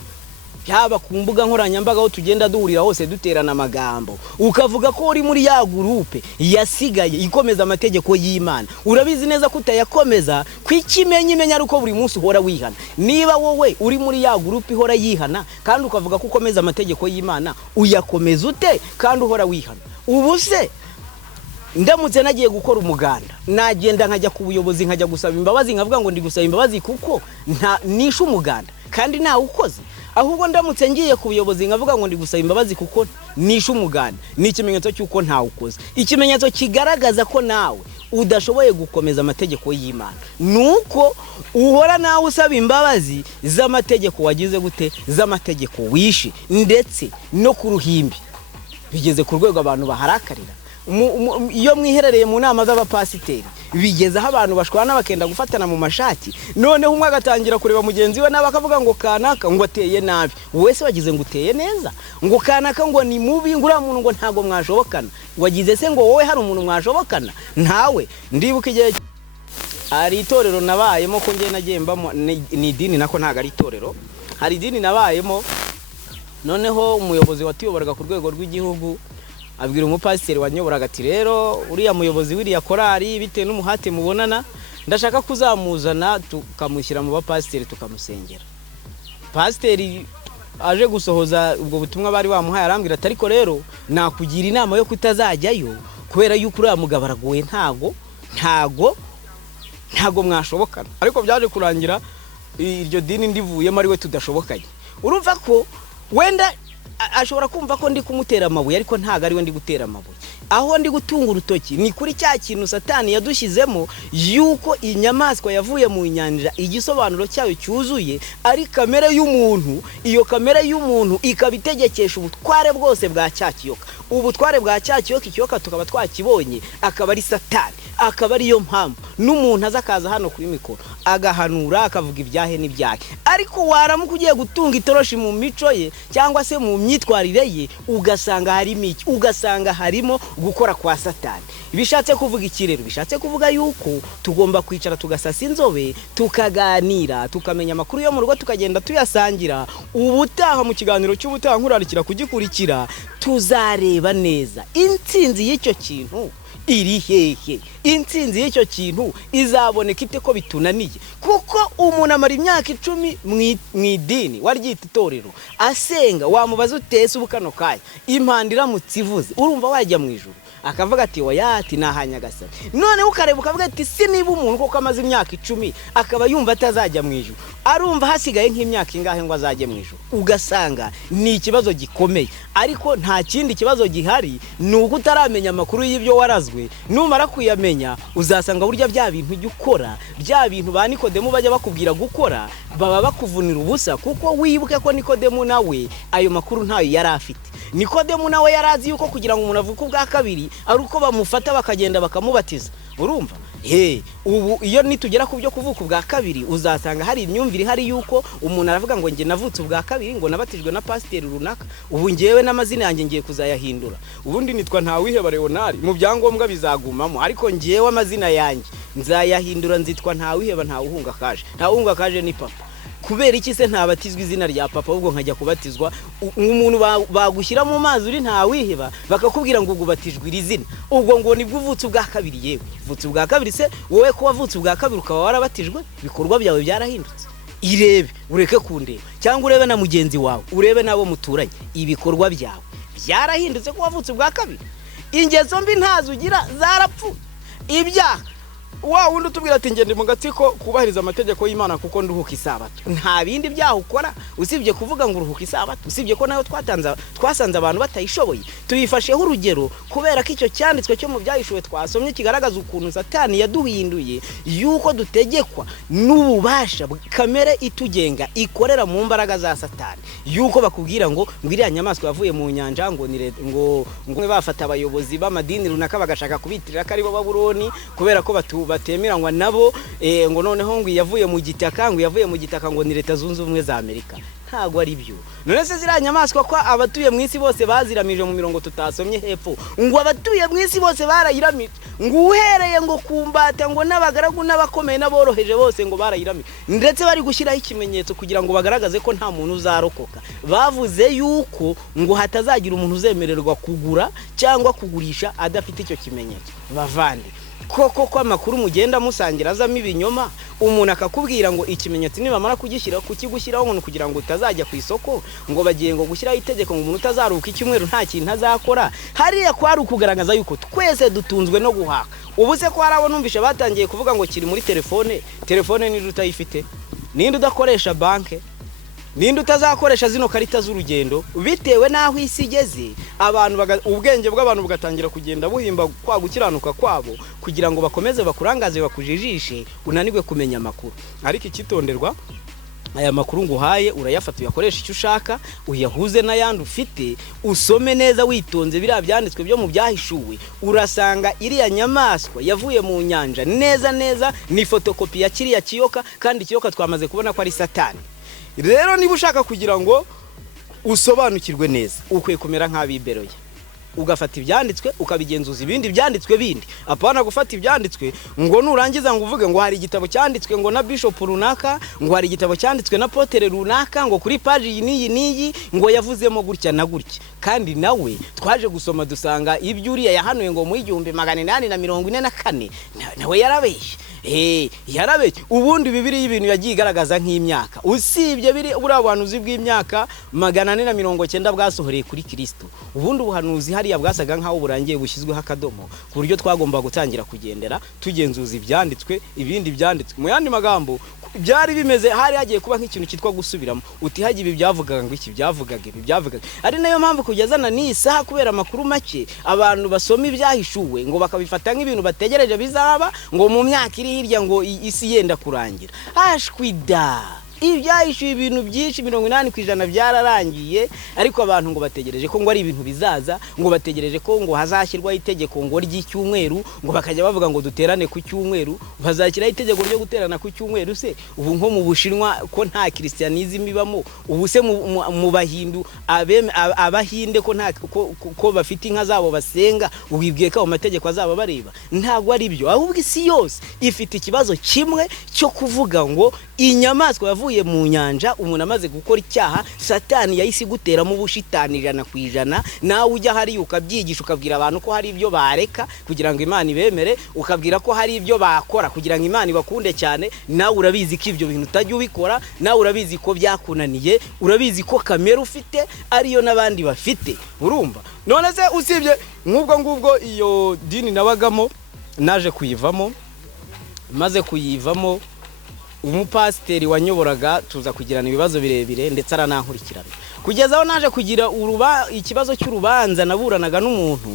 yaba ku mbuga nkoranyambaga aho tugenda duhurira hose duterana amagambo, ukavuga ko uri muri ya gurupe yasigaye ikomeza amategeko y'Imana. Urabizi neza ko utayakomeza, kw'ikimenyimenya ari uko buri munsi uhora wihana. Niba wowe uri muri ya gurupe ihora yihana kandi ukavuga ko ukomeza amategeko y'Imana, uyakomeza ute kandi uhora wihana? Ubu se ndamutse nagiye gukora umuganda, nagenda nkajya ku buyobozi nkajya gusaba imbabazi, nkavuga ngo ndi gusaba imbabazi kuko nishe umuganda kandi ntawe ukoze. Ahubwo ndamutse ngiye ku buyobozi nkavuga ngo ndi gusaba imbabazi kuko nishe umuganda, ni ikimenyetso cy'uko ntawe ukoze, ikimenyetso kigaragaza ko nawe udashoboye gukomeza amategeko y'Imana. Nuko uhora nawe usaba imbabazi z'amategeko wagize gute, z'amategeko wishe, ndetse no ku ruhimbi bigeze ku rwego abantu baharakarira. Iyo mwiherereye mu nama z'abapasiteri bigezaho abantu bashwana bakenda gufatana mu mashati, noneho umwe agatangira kureba mugenzi we nawe akavuga ngo kanaka ngo ateye nabi, wese wagize ngo uteye neza, ngo kanaka ngo ni mubi, ngo uriya muntu ngo ntago mwashobokana. Wagize se ngo wowe hari umuntu mwashobokana? Ntawe. Ndibuka igihe hari itorero nabayemo ko ngiye nagembamo, ni idini nako ntago ari itorero, hari idini nabayemo. Noneho umuyobozi watiyoboraga ku rwego rw'igihugu abwira umupasiteri wanyoboraga ati rero uriya muyobozi wiriya korari bitewe n'umuhate mubonana ndashaka kuzamuzana tukamushyira mu bapasiteri tukamusengera. Pasiteri aje gusohoza ubwo butumwa bari bamuhaye arambwira ati ariko rero nakugira inama yo kutazajyayo kubera yuko uriya mugabo aragoye, ntago mwashobokana. Ariko byaje kurangira iryo dini ndivuyemo ari we tudashobokanye. Urumva ko wenda ashobora kumva ko ndi kumutera amabuye ariko ntago ari we ndi gutera amabuye. Aho ndi gutunga urutoki ni kuri cya kintu Satani yadushyizemo yuko inyamaswa yavuye mu nyanja igisobanuro cyayo cyuzuye ari kamere y'umuntu. Iyo kamere y'umuntu ikabitegekesha ubutware bwose bwa cyakiyoka. Ubutware bwa cyakiyoka, ikiyoka tukaba twakibonye akaba ari Satani. Akaba ariyo mpamvu n'umuntu azakaza hano kuri mikoro agahanura akavuga ibyahe n'ibyahe, ariko waramuka ugiye gutunga itoroshi mu mico ye cyangwa se mu myitwarire ye ugasanga harimo iki, ugasanga harimo gukora kwa Satani. Bishatse kuvuga iki rero? Bishatse kuvuga yuko tugomba kwicara tugasasa inzobe tukaganira tukamenya amakuru yo mu rugo tukagenda tuyasangira. Ubutaha mu kiganiro cy'ubutaha nkurarikira kugikurikira tuzareba neza intsinzi y'icyo kintu iri hehe, intsinzi y'icyo kintu izaboneka ite ko bitunaniye. Kuko umuntu amara imyaka 10 mu idini waryita itorero asenga, wamubaza utese ubukano kaya impandira mutsivuze, urumva wajya mu ijuru? Akavuga ati wayati nahanyagasana. None ukareba ukavuga ati si niba umuntu koko amaze imyaka 10 akaba yumva atazajya mu ijuru, arumva hasigaye nk'imyaka ingahe ngo azajye mu ijuru? Ugasanga ni ikibazo gikomeye. Ariko nta kindi kibazo gihari, nuko utaramenya amakuru y'ibyo warazwe. Numara kuyamenya uzasanga burya bya bintu ujya ukora, bya bintu ba Nikodemu bajya bakubwira gukora baba bakuvunira ubusa. Kuko wibuke ko Nikodemu nawe ayo makuru ntayo yari afite. Nikodemu nawe yarazi yuko kugira ngo umuntu avuke ubwa kabiri ari uko bamufata bakagenda bakamubatiza. Urumva ubu iyo nitugera ku byo kuvuka ubwa kabiri uzasanga hari imyumvire hari yuko umuntu aravuga ngo nge navutse ubwa kabiri ngo nabatijwe na pasiteri runaka, ubu ngewe n'amazina yanjye ngiye kuzayahindura, ubundi nitwa Ntawiheba Leonard, mu byangombwa bizagumamo, ariko ngewe amazina yanjye nzayahindura, nzitwa Ntawiheba Ntawuhunga Kaje. Ntawuhunga Kaje ni papa. Kubera iki se ntabatizwa izina rya papa ahubwo nkajya kubatizwa umuntu bagushyira mu mazi uri Ntawiheba bakakubwira ngo ugubatijwe iri zina, ubwo ngo nibwo uvutse ubwa kabiri? Yewe uvutse ubwa kabiri se wowe ko wavutse ubwa kabiri ukaba warabatijwe, ibikorwa byawe byarahindutse. Irebe ureke kundeba, cyangwa urebe na mugenzi wawe, urebe nabo muturanye, ibikorwa byawe byarahindutse ko wavutse ubwa kabiri. Ingeso mbi ntazo ugira zarapfu, ibyaha wundi utubwira ati ngende mu gatsiko kubahiriza amategeko y'Imana kuko nduhuka isabato, nta bindi byaha ukora usibye kuvuga ngo uruhuka isabato, usibye ko nayo twasanze abantu batayishoboye. Tubifasheho urugero kubera ko icyo cyanditswe cyo mu byahishuwe twasomye kigaragaza ukuntu Satani yaduhinduye, yuko dutegekwa n'ububasha kamere itugenga ikorera mu mbaraga za Satani, yuko bakubwira ngo iriya nyamaswa yavuye mu nyanja ngo bafata abayobozi b'amadini runaka bagashaka kubitirira ko ari bo Babuloni kubera ko batemeranywa nabo, ngo noneho ngo yavuye mu gitaka ngo ni Leta Zunze Ubumwe za Amerika. Ntago ari byo. None se zira nyamaswa kwa abatuye mu isi bose baziramije mu mirongo tutasomye hepfo, ngo abatuye mu isi bose barayiramije, ngo uhereye ngo kumbata ngo n'abagaragu n'abakomeye n'aboroheje bose ngo barayiramije, ndetse bari gushyiraho ikimenyetso kugira ngo bagaragaze ko nta muntu uzarokoka. Bavuze yuko ngo hatazagira umuntu uzemererwa kugura cyangwa kugurisha adafite icyo kimenyetso. Bavande koko amakuru mugenda musangira azamo ibinyoma, umuntu akakubwira ngo ikimenyetso nibamara kukigushyiraho umuntu kugira ngo utazajya ku isoko, ngo bagiye ngo gushyiraho itegeko ngo umuntu utazaruka icyumweru nta kintu azakora. Hariya kwari ukugaragaza yuko twese dutunzwe no guhaha. Ubu se ko harabo numvisha batangiye kuvuga ngo kiri muri telefone ni utayifite, ninde udakoresha banke, ninde utazakoresha zino karita z'urugendo, bitewe naho isi igeze abantu ubwenge bw'abantu bugatangira kugenda buhimba kwa gukiranuka kwabo kugira ngo bakomeze bakurangaze bakujijishe unanirwe kumenya amakuru. Ariko ikitonderwa, aya makuru nguhaye urayafata uyakoresha icyo ushaka, uyahuze n'ayandi ufite, usome neza witonze biriya byanditswe byo mu byahishuwe, urasanga iriya nyamaswa yavuye mu nyanja neza ni fotokopi ya kiriya kiyoka, kandi ikiyoka twamaze kubona ko ari Satani. Rero niba ushaka kugira ngo usobanukirwe neza, ukwiye kumera nk'abiberoye, ugafata ibyanditswe ukabigenzuza ibindi byanditswe bindi. Apana gufata ibyanditswe ngo nurangiza ngo uvuge ngo hari igitabo cyanditswe ngo na bishop runaka, ngo hari igitabo cyanditswe na potere runaka, ngo kuri page iyi ngo yavuzemo gutya na gutya, kandi nawe twaje gusoma dusanga ibyo uriya yahanuye ngo mu 1844 nawe yarabeshye. Yarabeshye. Ubundi Bibiliya y'ibintu yagiye igaragaza nk'imyaka, usibye biri burabanuzi bw'imyaka 490 bwasohoreye kuri Kristo. Ubundi ubuhanuzi hariya bwasaga nkaho burangiye bushyizweho akadomo, ku buryo twagomba gutangira kugendera tugenzuza ibyanditswe ibindi byanditswe. Mu yandi magambo byari bimeze hari hagiye kuba nk'ikintu cyitwa gusubiramo, uti hagiye ibi byavugaga ngo iki byavugaga. Ari nayo mpamvu kugezana n'isaha kubera amakuru make abantu basoma ibyahishuwe ngo bakabifata nk'ibintu bategereje bizaba ngo mu myaka iri hirya ngo isi yenda kurangira. Ashwida ibyahishuye ibintu byinshi 80% byararangiye, ariko abantu ngo bategereje ko ngo ari ibintu bizaza, ngo bategereje ko ngo hazashyirwa itegeko ngo ry'icyumweru, ngo bakajya bavuga ngo duterane ku cyumweru, bazakiraho itegeko ryo guterana ku cyumweru. Se ubu nko mu Bushinwa ko nta Christianism ibamo, ubu se mu Bahindu abahinde ko nta ko bafite inka zabo basenga, ubibwiye ko amategeko azaba bareba? Ntago ari byo. Ahubwo isi yose ifite ikibazo kimwe cyo kuvuga ngo inyamaswa yavuye mu nyanja, umuntu amaze gukora icyaha, Satani yahise guteramo ubushitani 100%. Nawe ujya hari ukabyigisha ukabwira abantu ko hari ibyo bareka kugira ngo Imana ibemere, ukabwira ko hari ibyo bakora kugira ngo Imana ibakunde cyane. Nawe urabizi ko ibyo bintu utajya ubikora, nawe urabizi ko byakunaniye, urabizi ko kamera ufite ariyo nabandi bafite. Urumva? None se usibye ngubwo iyo dini nabagamo naje kuyivamo, maze kuyivamo umupasiteri wanyoboraga tuza kugirana ibibazo birebire ndetse aranankurikirana, kugeza aho naje kugira ikibazo cy'urubanza naburanaga n'umuntu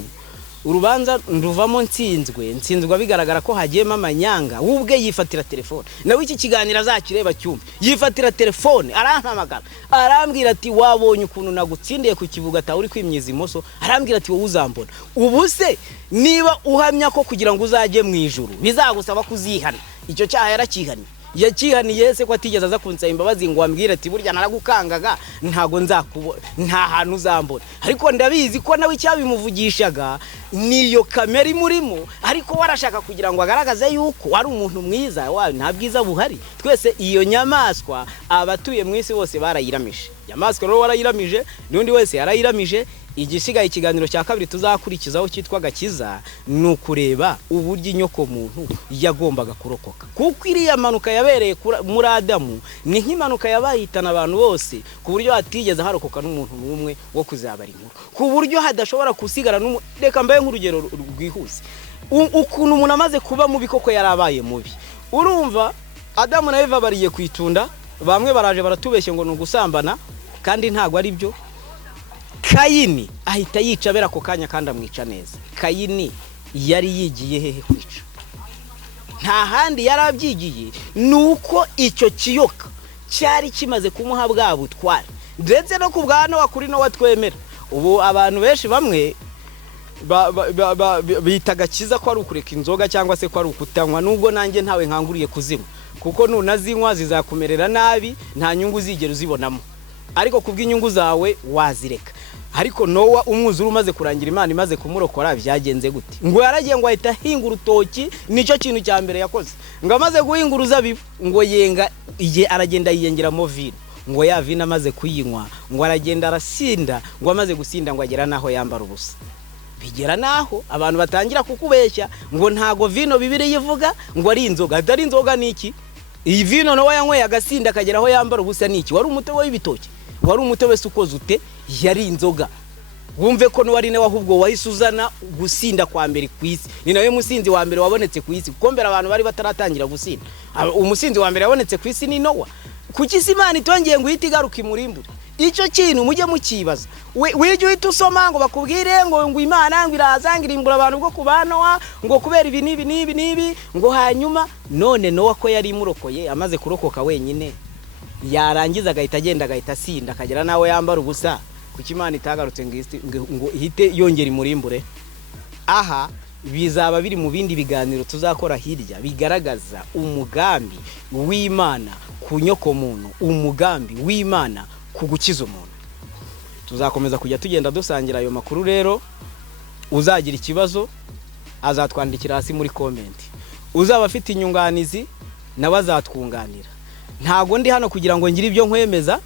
urubanza nduvamo nsinzwe bigaragara ko hagiyemo amanyanga ubwe yifatira telefone nawe iki kiganiro azakireba cyumve yifatira telefone arampamagara arambwira ati wabonye ukuntu nagutsindiye ku kivuga ata uri kwimyiza imoso arambwira ati wowe uzambona ubu se niba uhamya ko kugira ngo uzaje mu ijuru bizagusaba kuzihana icyo cyaha yarakihanye yakihaniye se ko atigeze aza kunsaba imbabazi ngo ambwire ati burya naragukangaga ntago nzakubona nta hantu uzambona ariko ndabizi ko nawe cyabimuvugishaga niyo kamera imurimo ariko warashaka kugira ngo agaragaze yuko wari umuntu mwiza nta bwiza buhari twese iyo nyamaswa abatuye mu isi bose barayiramije nyamaswa rero warayiramije n'undi wese yarayiramije igisigaye ikiganiro cya kabiri tuzakurikizaho cyitwa Gakiza nukureba uburyo inyoko muntu yagombaga kurokoka kuko iriya manuka yabereye muri Adamu ni nk'imanuka yabahitana abantu bose ku buryo hatigeze harokoka n'umuntu n'umwe wo kuzabara inkuru ku buryo hadashobora kusigara reka mbaye nk'urugero rwihuse ukuntu umuntu amaze kuba mubi koko yarabaye mubi urumva Adamu na Eva bariye kwitunda bamwe baraje baratubeshye ngo nugusambana kandi ntago ari byo Kayini ahita yica bera ko kanya kandi amwica neza Kayini yari yigiye hehe kwica nta handi yarabyigiye nuko icyo kiyoka cyari kimaze kumuha bwa butware ndetse no kubwana wakuri no watwemera ubu abantu benshi bamwe bitaga Gakiza ko ari ukureka inzoga cyangwa se ko ari ukutanywa nubwo nanjye ntawe nkanguriye kuzinywa kuko nunazinywa zizakumerera nabi nta nyungu zigera uzibonamo ariko kubw'inyungu zawe wazireka ariko Nowa umwuzuru umaze kurangira Imana imaze kumurokora byagenze gute ngo yaragiye ngo ahita hinga urutoki nicyo kintu cya mbere yakoze ngo amaze guhinga uruzabibu ngo aragenda yiyengeramo vino ngo ya vino amaze kuyinywa ngo aragenda arasinda ngo amaze gusinda ngo agera naho yambara ubusa bigera naho abantu batangira kukubeshya ngo ntago vino bibiri yivuga ngo ari inzoga atari inzoga niki iyi vino Nowa yanyweye agasinda akageraho yambara ubusa niki wari umutobe w'ibitoki wari umutobe sukoze ute yari inzoga wumve ko no wari nawe ahubwo wahisuzana gusinda kwa mbere kwisi ni nawe musinzi wa mbere wabonetse kwisi kukombera abantu bari bataratangira gusinda umusinzi wa mbere wabonetse kwisi ni Nowa kuki Imana itongeye ngo ihita igaruka imurimbure icyo kintu mujye mukibaza wije uhita usoma ngo bakubwire ngo Imana ngo irazangira imbura abantu bwo kubanowa ngo kubera ibi nibi ngo hanyuma none Nowa ko yari murokoye amaze kurokoka wenyine yarangiza agahita agenda agahita asinda akagera nawe yambara ubusa kuki Imana itagarutse ngo ihite yongera imurimbure aha bizaba biri mu bindi biganiro tuzakora hirya bigaragaza umugambi w'Imana ku nyoko muntu umugambi w'Imana ku gukiza umuntu tuzakomeza kujya tugenda dusangira ayo makuru rero uzagira ikibazo azatwandikira hasi muri comment uzaba afite inyunganizi nawe azatwunganira ntago ndi hano kugira ngo ngire ibyo nkwemeza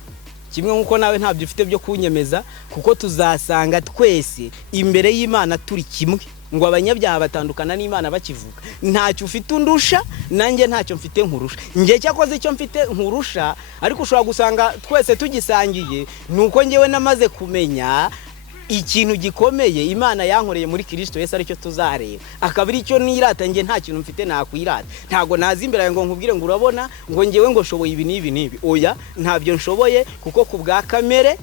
kimwe nkuko nawe ntabyo ufite byo kunyemeza kuko tuzasanga twese imbere y'Imana turi kimwe ngo abanyabyaha batandukana n'Imana bakivuga ntacyo ufite undusha nanjye ntacyo mfite nkurusha ngiye cyakoze icyo mfite nkurusha ariko ushobora gusanga twese tugisangiye nuko ngewe namaze kumenya ikintu gikomeye Imana yankoreye muri Kristo Yesu aricyo tuzareba akabiri cyo nirata nge nta kintu mfite nakwirata ntago nazimbira ngo nkubwire ngo urabona ngo ngewe ngo shoboye ibi nibi oya ntabyo nshoboye kuko ku bwa kamere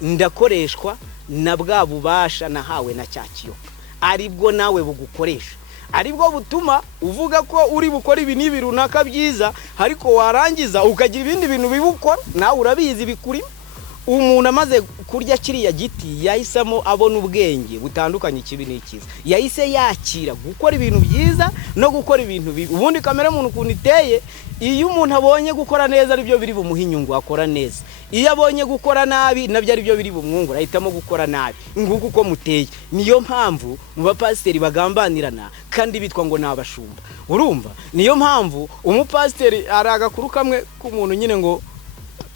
ndakoreshwa na bwa bubasha nahawe na cyakiyoka aribwo nawe bugukoresha aribwo butuma uvuga ko uri bukora ibi nibi runaka byiza ariko warangiza ukagira ibindi bintu bibukora nawe urabizi bikuri umuntu amaze kurya kiriya giti yahisamo abona ubwenge butandukanye ikibi n'ikiza yahise yakira gukora ibintu byiza no gukora ibintu bibi ubundi kamera muntu kuntu iteye iyo umuntu abonye gukora neza ari byo biri bumuha inyungu akora neza iyo abonye gukora nabi nabyo ari byo biri bumwungura ahitamo gukora nabi nguko uko muteye niyo mpamvu mu bapasiteri bagambanirana kandi bitwa ngo nabashumba urumva niyo mpamvu umupasiteri aragakuru kamwe k'umuntu nyine ngo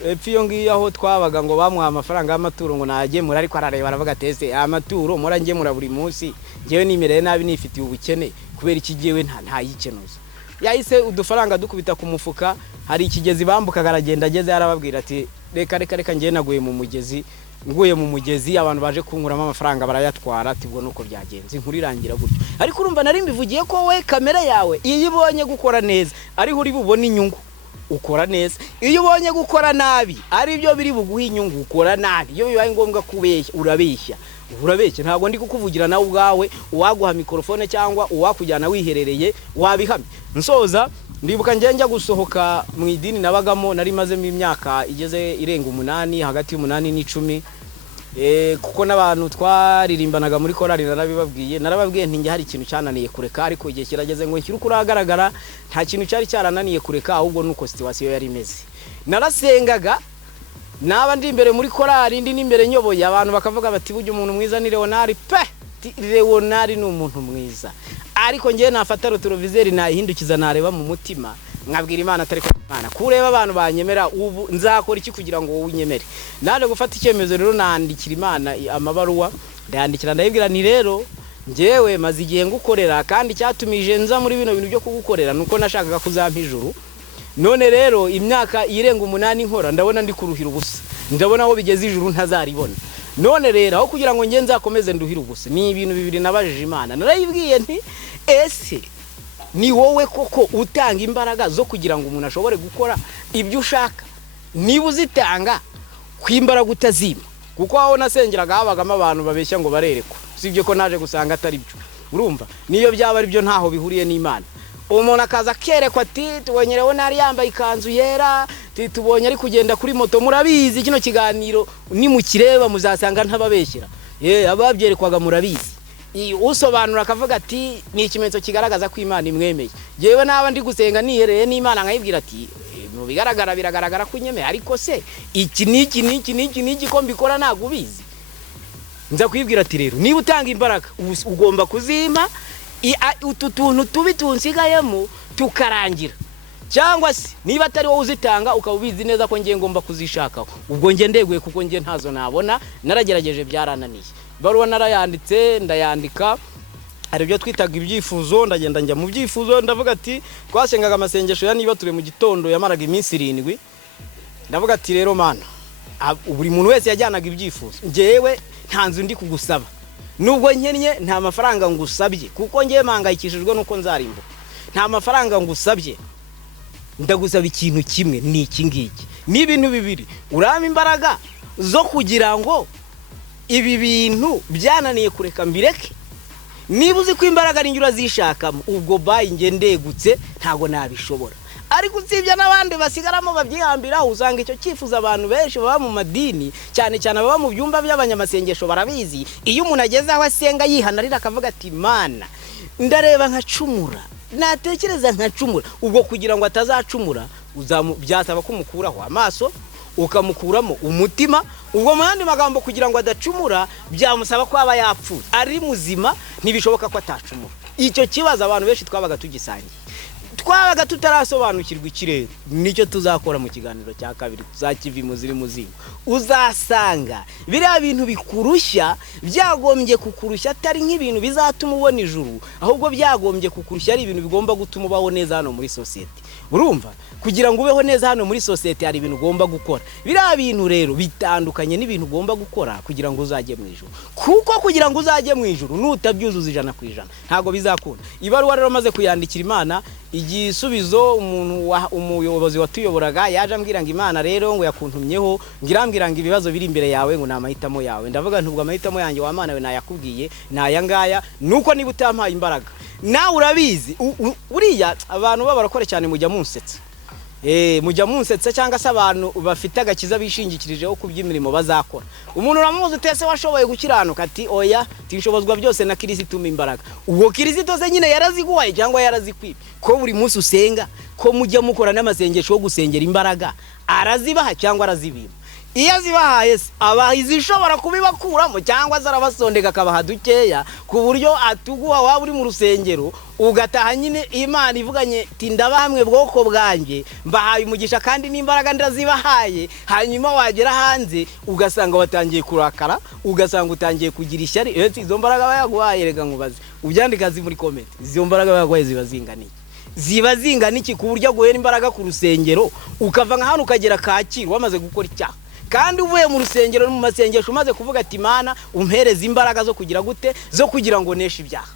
epfiyo ngiyo aho twabaga ngo bamuha amafaranga y'amaturo ngo nagemura ariko arareba aravuga tese amaturo mura ngemura buri munsi ngewe nimereye nabi nifitiye ubukene kubera iki giyewe nta yikenuza yahise udufaranga dukubita ku mufuka hari ikigezi bambukaga aragenda ageze yarababwira ati reka ngiye naguye mu mugezi nguye mu mugezi abantu baje kunkuramo amafaranga barayatwara ati bwo nuko byagenze inkuru irangira gutyo ariko urumva nari mbivugiye ko we kamera yawe iyo ibonye gukora neza ariho uri bubone inyungu ukora neza iyo ubonye gukora nabi ari byo biri buguha inyungu ukora nabi iyo bibaye ngombwa kubeshya urabeshya urabeke ntabwo ndi kukuvugira nawe ubwawe uwaguha mikrofone cyangwa uwakujyana wiherereye wabihamye. Nsoza ndibuka njya gusohoka mu idini nabagamo nari mazemo imyaka igeze irenga 8 hagati y'8 n'10 kuko n'abantu twaririmbanaga muri korali narababwiye nti njye hari ikintu cyananiye kureka ariko igihe kirageze ngo nshyire kuragaragara nta kintu cyari cyarananiye kureka ahubwo nuko situation yari imeze. Narasengaga naba ndi imbere muri korali ndi n'imbere nyoboye abantu bakavuga bati bujye umuntu mwiza ni Leonard Leonard ni umuntu mwiza ariko ngiye nafata rotorovizeri nayihindukiza nareba mu mutima nkabwira Imana atari ko Imana kureba abantu banyemera ubu nzakora iki kugira ngo wowe unyemere. Naje gufata icyemezo rero nandikira Imana amabaruwa ndandikira ndayibwira ni rero ngewe maze igihe ngukorera kandi cyatumije nza muri bino bintu byo kugukorera nuko nashakaga kuzampa ijuru. None rero imyaka irenga 8 nkora ndabona ndi kuruhira ubusa ndabona aho bigeze ijuru ntazaribona. None rero aho kugira ngo nge nzakomeze nduhira ubusa ni ibintu bibiri nabajije Imana narayibwiye nti ese ni wowe koko utanga imbaraga zo kugira ngo umuntu ashobore gukora ibyo ushaka niba uzitanga kwimbaraga utazima kuko aho nasengeraga habagamo abantu babeshya ngo barerekwa sibyo ko naje gusanga atari byo. Urumva niyo byaba ari byo ntaho bihuriye n'Imana. Umuntu akaza kerekwa ati tubonyerewe nari yambaye ikanzu yera tubonye ari kugenda kuri moto murabizi kino kiganiro ni mu kireba muzasanga ntababeshyira ababyerekwaga murabizi usobanura akavuga ati ni ikimenyetso kigaragaza ko Imana imwemeye. Yewe naba ndi gusenga nihereye n'Imana nkayibwira ati mu biragaragara ko nyemeye ariko se iki ko mbikora nagubizi nza kwibwira ati rero niba utanga imbaraga ugomba kuzima utu tuntu tubi tunsigayemo tukarangira cyangwa se niba atari wowe uzitanga ukabubizi neza ko ngiye ngomba kuzishakaho ubwo nge ndeguye kuko nge ntazo nabona naragerageje byarananiye. Baruwa narayanditse ndayandika ari byo twitaga ibyifuzo ndagenda njya mu byifuzo ndavuga ati twasengaga amasengesho ya niba ture mu gitondo yamaraga iminsi 7 ndavuga ati rero Mana buri muntu wese yajyanaga ibyifuzo ngewe ntanzu ndi kugusaba nubwo nkennye nta mafaranga ngusabye kuko ngiye mangayikishijwe nuko nzarimbuka nta mafaranga ngusabye ndagusaba ikintu kimwe ni iki ngiki ni ibintu bibiri urama imbaraga zo kugira ngo ibi bintu byananiye kureka mbireke niba uzi ko imbaraga ari njura zishakamo ubwo bayi nge ndegutse ntago nabishobora. Ariko usibye n'abandi basigaramo babyihambira usanga icyo cyifuza abantu benshi baba mu madini cyane cyane baba mu byumba by'abanyamasengesho barabizi iyo umuntu ageze aho asenga yihanarira akavuga ati Mana ndareba nkacumura natekereza nkacumura ubwo kugira ngo atazacumura byasaba kumukuraho amaso ukamukuramo umutima ubwo mu yandi magambo kugira ngo adacumura byamusaba ko aba yapfuye ari muzima ntibishoboka ko atacumura. Icyo kibazo abantu benshi twabaga tugisangiye twabaga tutarasobanukirwa ikirere nicyo tuzakora mu kiganiro cya kabiri tuzakivi muziri muzingo uzasanga biriya bintu bikurushya byagombye kukurusha atari nk'ibintu bizatuma ubona ijuru ahubwo byagombye kukurusha ari ibintu bigomba gutuma ubaho neza hano muri society. Urumva kugira ngo ubeho neza hano muri society hari ibintu ugomba gukora biriya bintu rero bitandukanye n'ibintu ugomba gukora kugira ngo uzajye mu ijuru kuko kugira ngo uzajye mu ijuru nutabyuzuza 100% ntago bizakunda. Ibaruwa rero maze kuyandikira Imana igisubizo umuyobozi watuyoboraga yaje ambwira ngo Imana rero ngo yakuntumyeho ngirambwira ngo ibibazo biri imbere yawe ngo namahitamo yawe ndavuga ntubwo amahitamo yanjye wa Mana we nayakubwiye naya ngaya nuko niba utampaye imbaraga nawe urabizi uriya abantu babarakore cyane mujya munsetsa mujya munsetsa cyangwa se abantu bafite agakiza bishingikirijeho kuby'imirimo bazakora umuntu uramuzi utese washoboye gukiranuka ati oya tinshobozwa byose na Kristo imbaraga ubwo Kristo se nyine yaraziguhaye cyangwa yarazikwiba ko buri munsi usenga ko mujya mukora n'amasengesho yo gusengera imbaraga arazibaha cyangwa arazibiba iyo zibahaye abahizishobora kubibakuramo cyangwa zarabasondeka akabaha dukeya ku buryo atuguha waba uri mu rusengero ugataha nyine Imana ivuganye tinda bamwe bwoko bwanjye mbahaye umugisha kandi n'imbaraga ndazibahaye hanyuma wagera hanze ugasanga watangiye kurakara ugasanga utangiye kugira ishyari izo mbaraga bayaguhaye rega nkubaze ubyandika zi muri comment izo mbaraga bayaguhaye ziba zingana iki ku buryo guhera imbaraga ku rusengero ukava nka hano ukagera Kacyiru wamaze gukora icyaha kandi uvuye mu rusengero mu masengesho umaze kuvuga ati Mana umpereze imbaraga zo kugira gute zo kugira ngo neshe ibyaha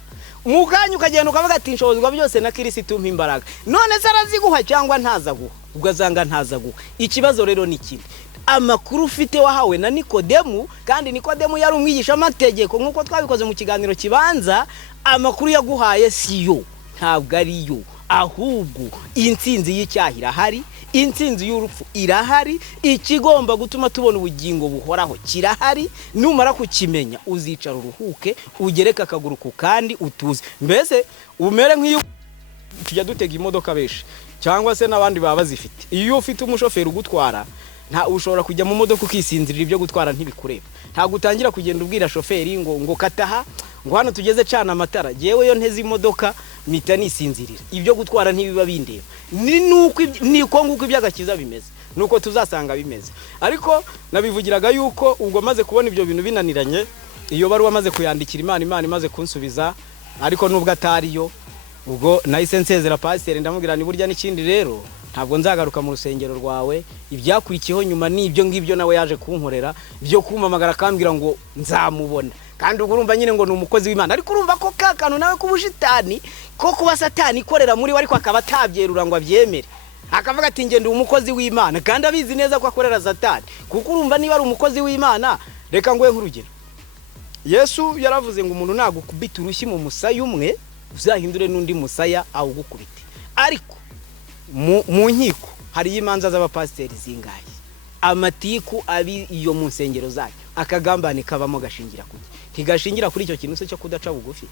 mukanya ukagenda ukavuga ati nshobozwa byose na Kristo umpa imbaraga none se araziguha cyangwa ntazaguha ugazanga ntazaguha. Ikibazo rero ni kindi amakuru ufite wahawe na Nikodemu, kandi Nikodemu yari umwigisha amategeko nkuko twabikoze mu kiganiro kibanza. Amakuru yaguhaye siyo, ntabwo ari yo, ahubwo intsinzi y'icyaha irahari, intsinzi y'urupfu irahari, ikigomba gutuma tubona ubugingo buhoraho kirahari. Numara kukimenya uzicara uruhuke, ugereka akaguru ku kandi utuze. Mbese umere nk'iyo tujya dutega imodoka benshi cyangwa se n'abandi baba bazifite. Iyo ufite umushoferi ugutwara, nta ushobora kujya mu modoka ukisinzirira, ibyo gutwara ntibikureba. Nta gutangira kugenda ubwira shoferi ngo kataha, ngo hano tugeze cana amatara. Jewe yo nteze imodoka mita nisinzirira, ibyo gutwara ntibiba bindeba. Niko nguko iby'agakiza bimeze, nuko tuzasanga bimeze. Ariko nabivugiraga yuko ubwo maze kubona ibyo bintu binaniranye, iyo baruwa maze kuyandikira Imana imaze kunsubiza, ariko nubwo atariyo, ubwo nahise nsezera pasiteri ndamubwira ni burya n'ikindi rero ntabwo nzagaruka mu rusengero rwawe. Ibyakurikiyeho nyuma n'ibyo ngibyo nawe yaje kunkorera byo kumamagara akambwira ngo nzamubona, kandi ubwo urumva nyine ngo ni umukozi w'Imana. Ariko urumva ko kakano nawe kubushitani ko kuba satani ikorera muri we, ariko akaba atabyerura ngo abyemere, akavuga ati ngende umukozi w'Imana, kandi abizi neza ko akorera satani. Kuko urumva niba ari umukozi w'Imana, reka ngoye nk'urugero, Yesu yaravuze ngo umuntu nagukubita urushyi mu musaya umwe, uzahindure n'undi musaya awugukubite. Ariko mu nkiko hari imanza z'abapasiteri zingaye, amatiku abi iyo mu nsengero zayo, akagambane kabamo gashingira kuki, ntigashingira kuri icyo kintu cyo kudaca bugufi,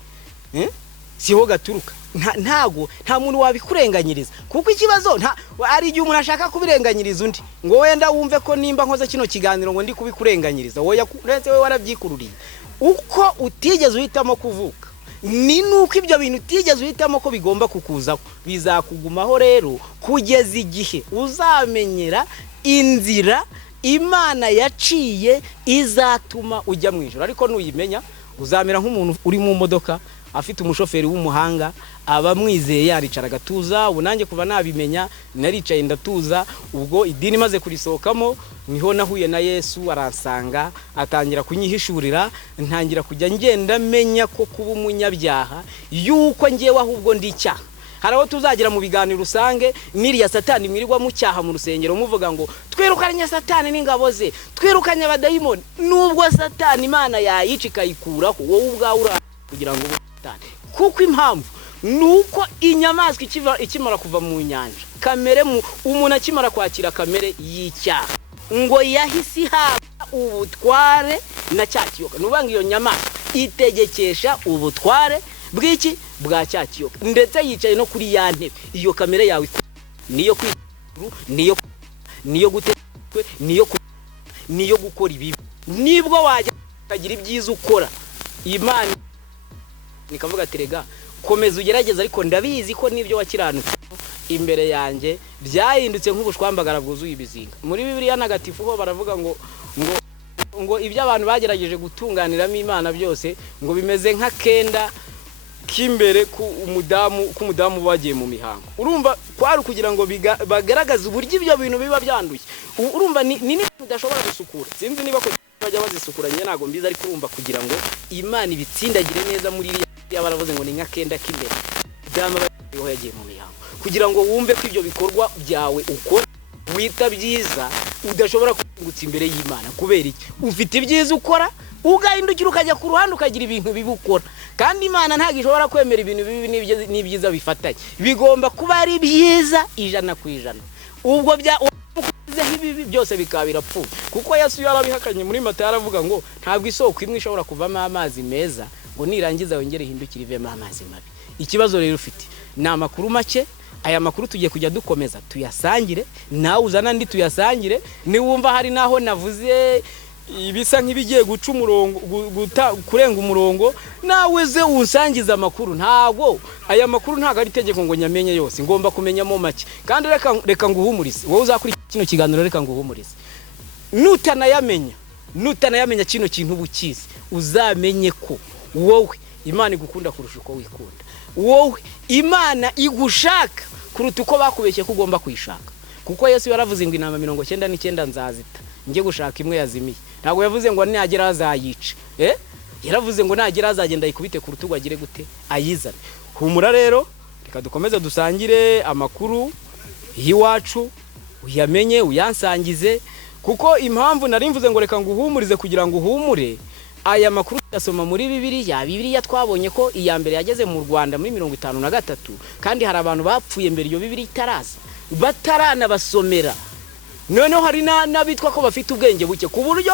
siho gaturuka. Nta muntu wabikurenganyiriza, kuko ikibazo ari igihe umuntu ashaka kubirenganyiriza undi, ngo wenda wumve ko nimba nkoze kino kiganiro ngo ndi kubikurenganyiriza, wowe uretse we warabyikururiye. Uko utigeze uhitamo kuvuka, ni nuko ibyo bintu utigeze uhitamo ko bigomba kukuzaho, bizakugumaho rero kugeza igihe uzamenyera inzira Imana yaciye izatuma ujya mu ijuru. Ariko nuyimenya uzamera nk'umuntu uri mu modoka afite umushoferi w'umuhanga, aba mwizeye, yaricara agatuza. Ubu nanjye kuva nabimenya naricaye ndatuza. Ubwo idini maze kurisohokamo niho nahuye na Yesu, aransanga atangira kunyihishurira, ntangira kujya ngenda menya ko kuba umunyabyaha yuko ngewe ahubwo ndi icyaha. Haraho tuzagira mu biganiro usange niriya satani mwirirwa mu cyaha mu rusengero muvuga ngo twirukanye satani n'ingabo ze, twirukanye abadayimoni. Nubwo satani Imana yayica ikayikuraho, wowe ubwawe kugira ngo satani, kuko impamvu nuko inyamaswa ikimara kuva mu nyanja, kamere umuntu akimara kwakira kamere y'icyaha, ngo yahisi haba ubutware na cyakiyoka. Nubanga iyo nyamaswa itegekesha ubutware bw'iki bwa cyakiyoka, ndetse yicaye no kuri ya ntebe. Iyo kamere yawe niyo kwituru, niyo gutekwe, niyo gukora ibibi. Nibwo wajya kagira ibyiza ukora, Imana nikavuga ati rega komeza ugerageza, ariko ndabizi ko nibyo wakiranutse imbere yanjye byahindutse nk'ubushwambagara bwuzuye ibizinga. Muri Bibiliya ntagatifu ho baravuga ngo ibyo abantu bagerageje gutunganiramo Imana byose ngo bimeze nk'akenda kimbere ku umudamu bagiye mu mihango. Urumva kwari kugira ngo bagaragaze uburyo ibyo bintu biba byanduye. Urumva ni udashobora gusukura, sinzi niba ko bajya bazisukura nyine ntago mbiza, ariko urumva kugira ngo Imana ibitsindagire neza muri iriya baravuze ngo ni nk'akenda kimbere dama bagiye yagiye mu mihango, kugira ngo wumve ko ibyo bikorwa byawe ukora wita byiza udashobora kungutsa imbere y'Imana. Kubera iki? Ufite ibyiza ukora, ugahindukira ukajya ku ruhande ukagira ibintu bibukora, kandi Imana ntabwo ishobora kwemera ibintu bibi n'ibyiza bifatanye. Bigomba kuba ari byiza 100%. Ubwo ibibi byose bikaba birapfuye, kuko Yesu yarabihakanye muri Matayo aravuga ngo ntabwo isoko imwe ishobora kuvamo amazi meza ngo nirangiza wongere hindukira ivemo amazi mabi. Ikibazo rero ufite ni amakuru make. Aya makuru tugiye kujya dukomeza tuyasangire, nawe uzana ndi tuyasangire. Niwumva hari naho navuze ibisa nk'ibigiye guca umurongo kurenga umurongo, nawe ze unsangiza amakuru. Ntago aya makuru ntago ari tegeko ngo nyamenye yose, ngomba kumenyamo make. Kandi reka nguhumurize wowe uzakuri kino kiganiro, reka nguhumurize. Nutanayamenya kino kintu bukizi, uzamenye ko wowe Imana igukunda kurusha uko wikunda, wowe Imana igushaka kuruta uko bakubeshye ko ugomba kwishaka. Kuko Yesu yaravuze ngo inama 99 nzazita ngiye gushaka imwe yazimiye. Ntago yavuze ngo nagera azayica, yaravuze ngo nagera azagenda ikubite ku rutugu agire gute ayizane. Humura rero, reka dukomeze dusangire amakuru y'iwacu, uyamenye uyansangize. kuko impamvu nari mvuze ngo reka nguhumurize kugira ngo uhumure, aya makuru yasoma muri Bibiliya twabonye ko iya mbere yageze mu Rwanda muri 53 kandi hari abantu bapfuye mbere iyo Bibiliya itaraza bataranabasomera. Noneho hari n'abitwa ko bafite ubwenge buke ku buryo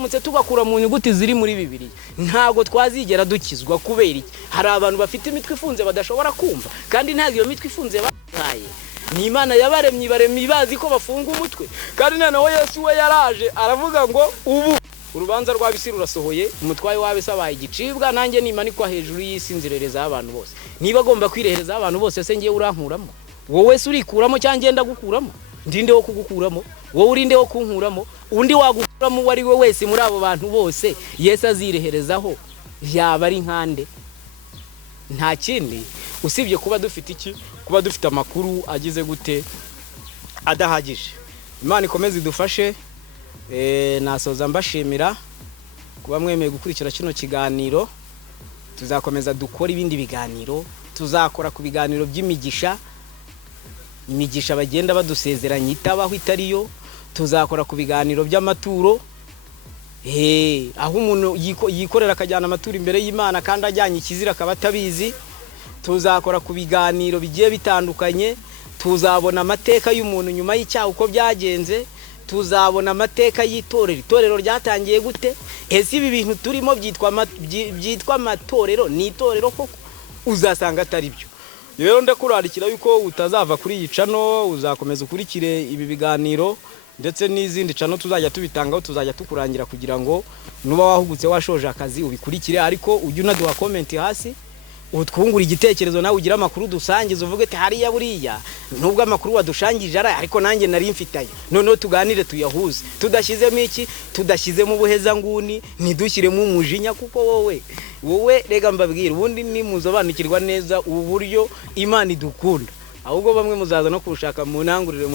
mutse tugakura mu nyuguti ziri muri Bibiliya ntago twazigera dukizwa. Kubera iki? Hari abantu bafite imitwe ifunze badashobora kumva, kandi ntago iyo mitwe ifunze bahaye ni Imana yabaremye bazi ko bafunga umutwe. Kandi noneho Yesu we yaraje aravuga ngo ubu urubanza rw'abisi rurasohoye, umutwaye w'abisi abaye igicibwa, nanjye nimanikwa hejuru y'isi nzirereza abantu bose. Niba agomba kwirehereza abantu bose, se ngiye urankuramo? Wowe se urikuramo cyangwa ngenda gukuramo? Ndinde wo kugukuramo? Wowe urinde wo kunkuramo? Undi wagukuramo wari we wese muri abo bantu bose Yesu azireherezaho yaba ari nkande? Nta kindi usibye kuba dufite iki, kuba dufite amakuru agize gute adahagije. Imana ikomeze idufashe. Nasoza mbashimira kuba mwemeye gukurikira kino kiganiro. Tuzakomeza dukora ibindi biganiro, tuzakora ku biganiro by'imigisha, imigisha bagenda badusezeranya itabaho itariyo. Tuzakora ku biganiro by'amaturo, aho umuntu yikorera akajyana amaturo imbere y'Imana kandi ajyanye ikizira akaba atabizi. Tuzakora ku biganiro bigiye bitandukanye, tuzabona amateka y'umuntu nyuma y'icyaha uko byagenze, tuzabona amateka y'itorero ryatangiye gute. Ese ibi bintu turimo byitwa amatorero ni itorero koko? Uzasanga atari byo. Rero ndakurarikira yuko utazava kuri iyi channel, uzakomeza ukurikire ibi biganiro ndetse n'izindi channel tuzajya tubitangaho, tuzajya tukurangira kugira ngo nuba wahugutse washoje akazi ubikurikire. Ariko ujye unaduha comment hasi utwungura igitekerezo, nawe ugira amakuru dusangiza, uvuge ati hariya buriya nubwo amakuru wadushangije ariko nanjye nari mfitaye, noneho tuganire tuyahuze, tudashyizemo iki, tudashyizemo ubuheza nguni, ntidushyiremo umujinya. Kuko wowe rega mbabwira ubundi ni muzobanukirwa neza ubu buryo Imana idukunda, ahubwo bamwe muzaza no kushaka mu ntangurire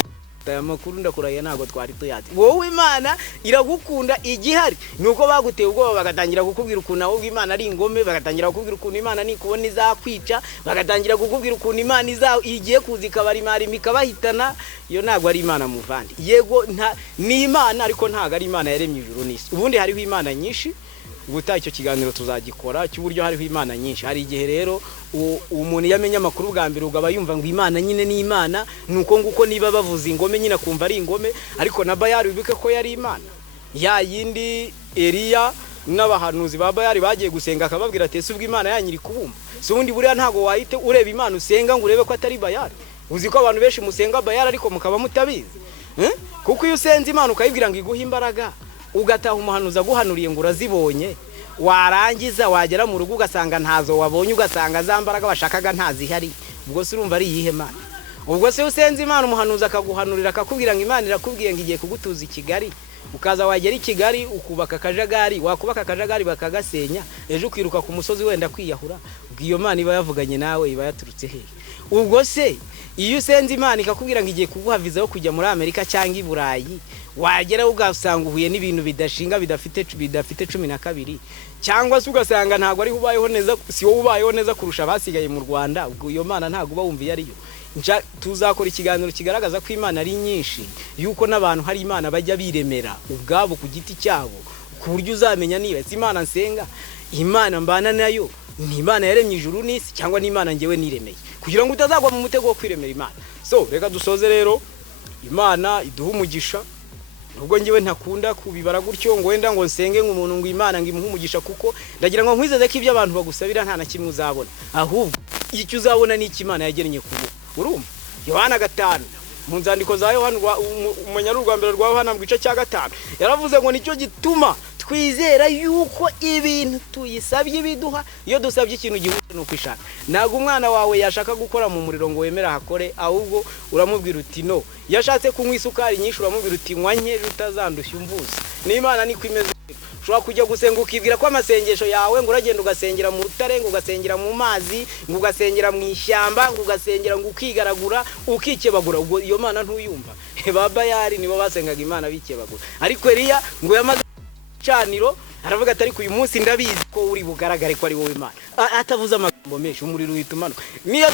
aya makuru ndakuraye ntago twari tuyazi. Wowe Imana iragukunda igihari, nuko baguteye ubwoba bagatangira kukubwira ukuntu ahubwo Imana ari ingome, bagatangira kukubwira ukuntu Imana ni kubona izakwica, bagatangira kukubwira ukuntu Imana igiye kuzikabara imari mikabahitana. Iyo ntago ari Imana muvandi. Yego ni Imana ariko ntago ari Imana yaremye ijuru n'isi. Ubundi hariho Imana nyinshi, ubutaha icyo kiganiro tuzagikora cy'uburyo hariho Imana nyinshi. Hari igihe rero umuntu yamenya amakuru bwa mbere ugaba yumva ngo Imana nyine ni Imana, nuko nguko niba bavuze ingome nyine akumva ari ingome. Ariko na Bayali wibuke ko yari Imana ya yindi. Eliya n'abahanuzi ba Bayali bagiye gusenga akababwira ati ese ubwo Imana yanyiri kubumba? So ubundi buriya ntago wahite ureba Imana usenga ngo urebe ko atari Bayali. Uzi ko abantu benshi musenga Bayali ariko mukaba mutabizi. Kuko iyo usenze Imana ukayibwira ngo iguhe imbaraga, ugataha umuhanuza guhanuriye ngo urazibonye, warangiza wagera mu rugo ugasanga ntazo wabonye, ugasanga za mbaraga bashakaga ntazihari, ubwo se urumva ari iyihe Mana? Ubwo se usenze Imana umuhanuza akaguhanurira akakubwira ngo Imana irakubwiye ngo igiye kugutuza i Kigali, ukaza wagera i Kigali ukubaka akajagari, wakubaka akajagari bakagasenya, ejo ukiruka ku musozi wenda kwiyahura, ubwo iyo Mana iba yavuganye nawe iba yaturutse hehe? Ubwo se iyo usenze Imana ikakubwira ngo igiye kuguha viza yo kujya muri Amerika cyangwa i Burayi, wagera ugasanga uhuye n'ibintu bidashinga bidafite 12, cyangwa se ugasanga ntago ari ubayeho neza, si wowe ubayeho neza kurusha abasigaye mu Rwanda, ubwo iyo Mana ntago uba wumva yariyo. Tuzakora ikiganiro kigaragaza ko Imana ari nyinshi, yuko n'abantu hari Imana bajya biremera ubwabo ku giti cyabo, ku buryo uzamenya niba Imana nsenga, Imana mbana nayo ni Imana yaremye ijuru n'isi cyangwa ni Imana ngewe niremeye, kugira ngo utazagwa mu mutego wo kwiremera Imana. So reka dusoze rero, Imana iduha umugisha. Nubwo ngewe ntakunda kubibara gutyo ngo wenda ngo nsenge nk'umuntu ngo Imana ngo imuhe umugisha, kuko ndagira ngo nkwizeze ko ibyo abantu bagusabira nta na kimwe uzabona, ahubwo icyo uzabona ni Imana yagennye kubo. Urumva Yohana 5 mu nzandiko za Yohana umunyarwambere rwa Yohana mu gice cya 5 yaravuze ngo nicyo gituma twizera yuko ibintu tuyisabye biduha. Iyo dusabye ikintu gihuje no kwishaka, nago umwana wawe yashaka gukora mu muriro ngo wemera hakore, ahubwo uramubwira uti no. Yashatse kunywa isukari nyinshi uramubwira uti nywa nke utazandushya umvuza. N'Imana ni kwimeze. Ushobora kujya gusenga ukibwira ko amasengesho yawe ngo uragenda ugasengera mu rutare, ngo ugasengera mu mazi, ngo ugasengera mu ishyamba, ngo ugasengera ngo ukigaragura ukikebagura, ubwo iyo Mana ntuyumva. Ba Bayali nibo basengaga Imana bikebagura, ariko Eliya ngo yamaze caniro aravuga ati ariko uyu munsi ndabizi ko uri bugaragare ko ari wowe Imana. Atavuze amagambo menshi umuriro uhita umanuka. Niyo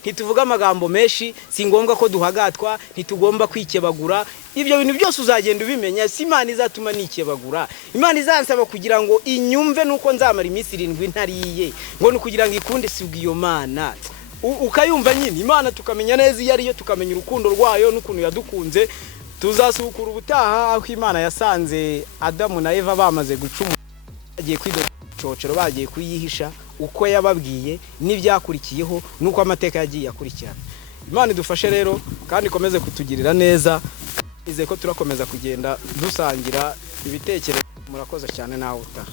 ntituvuga amagambo menshi, si ngombwa ko duhagatwa, ntitugomba kwikebagura. Ibyo bintu byose uzagenda ubimenya. Si Imana izatuma nikebagura, Imana izansaba kugira ngo inyumve nuko nzamara iminsi 7 ntariye, ngo ni kugira ngo ikunde. Si iyo Mana ukayumva nyine Imana tukamenya neza iyo ariyo, tukamenya urukundo rwayo n'ukuntu yadukunze. Tuzasubukura ubutaha aho Imana yasanze Adamu na Eva bamaze gucumura, bagiye kwidococero, bagiye kuyihisha, uko yababwiye n'ibyakurikiyeho nuko amateka yagiye akurikirana. Imana idufashe rero kandi ikomeze kutugirira neza. Izeye ko turakomeza kugenda dusangira ibitekerezo. Murakoze cyane nawe utaha.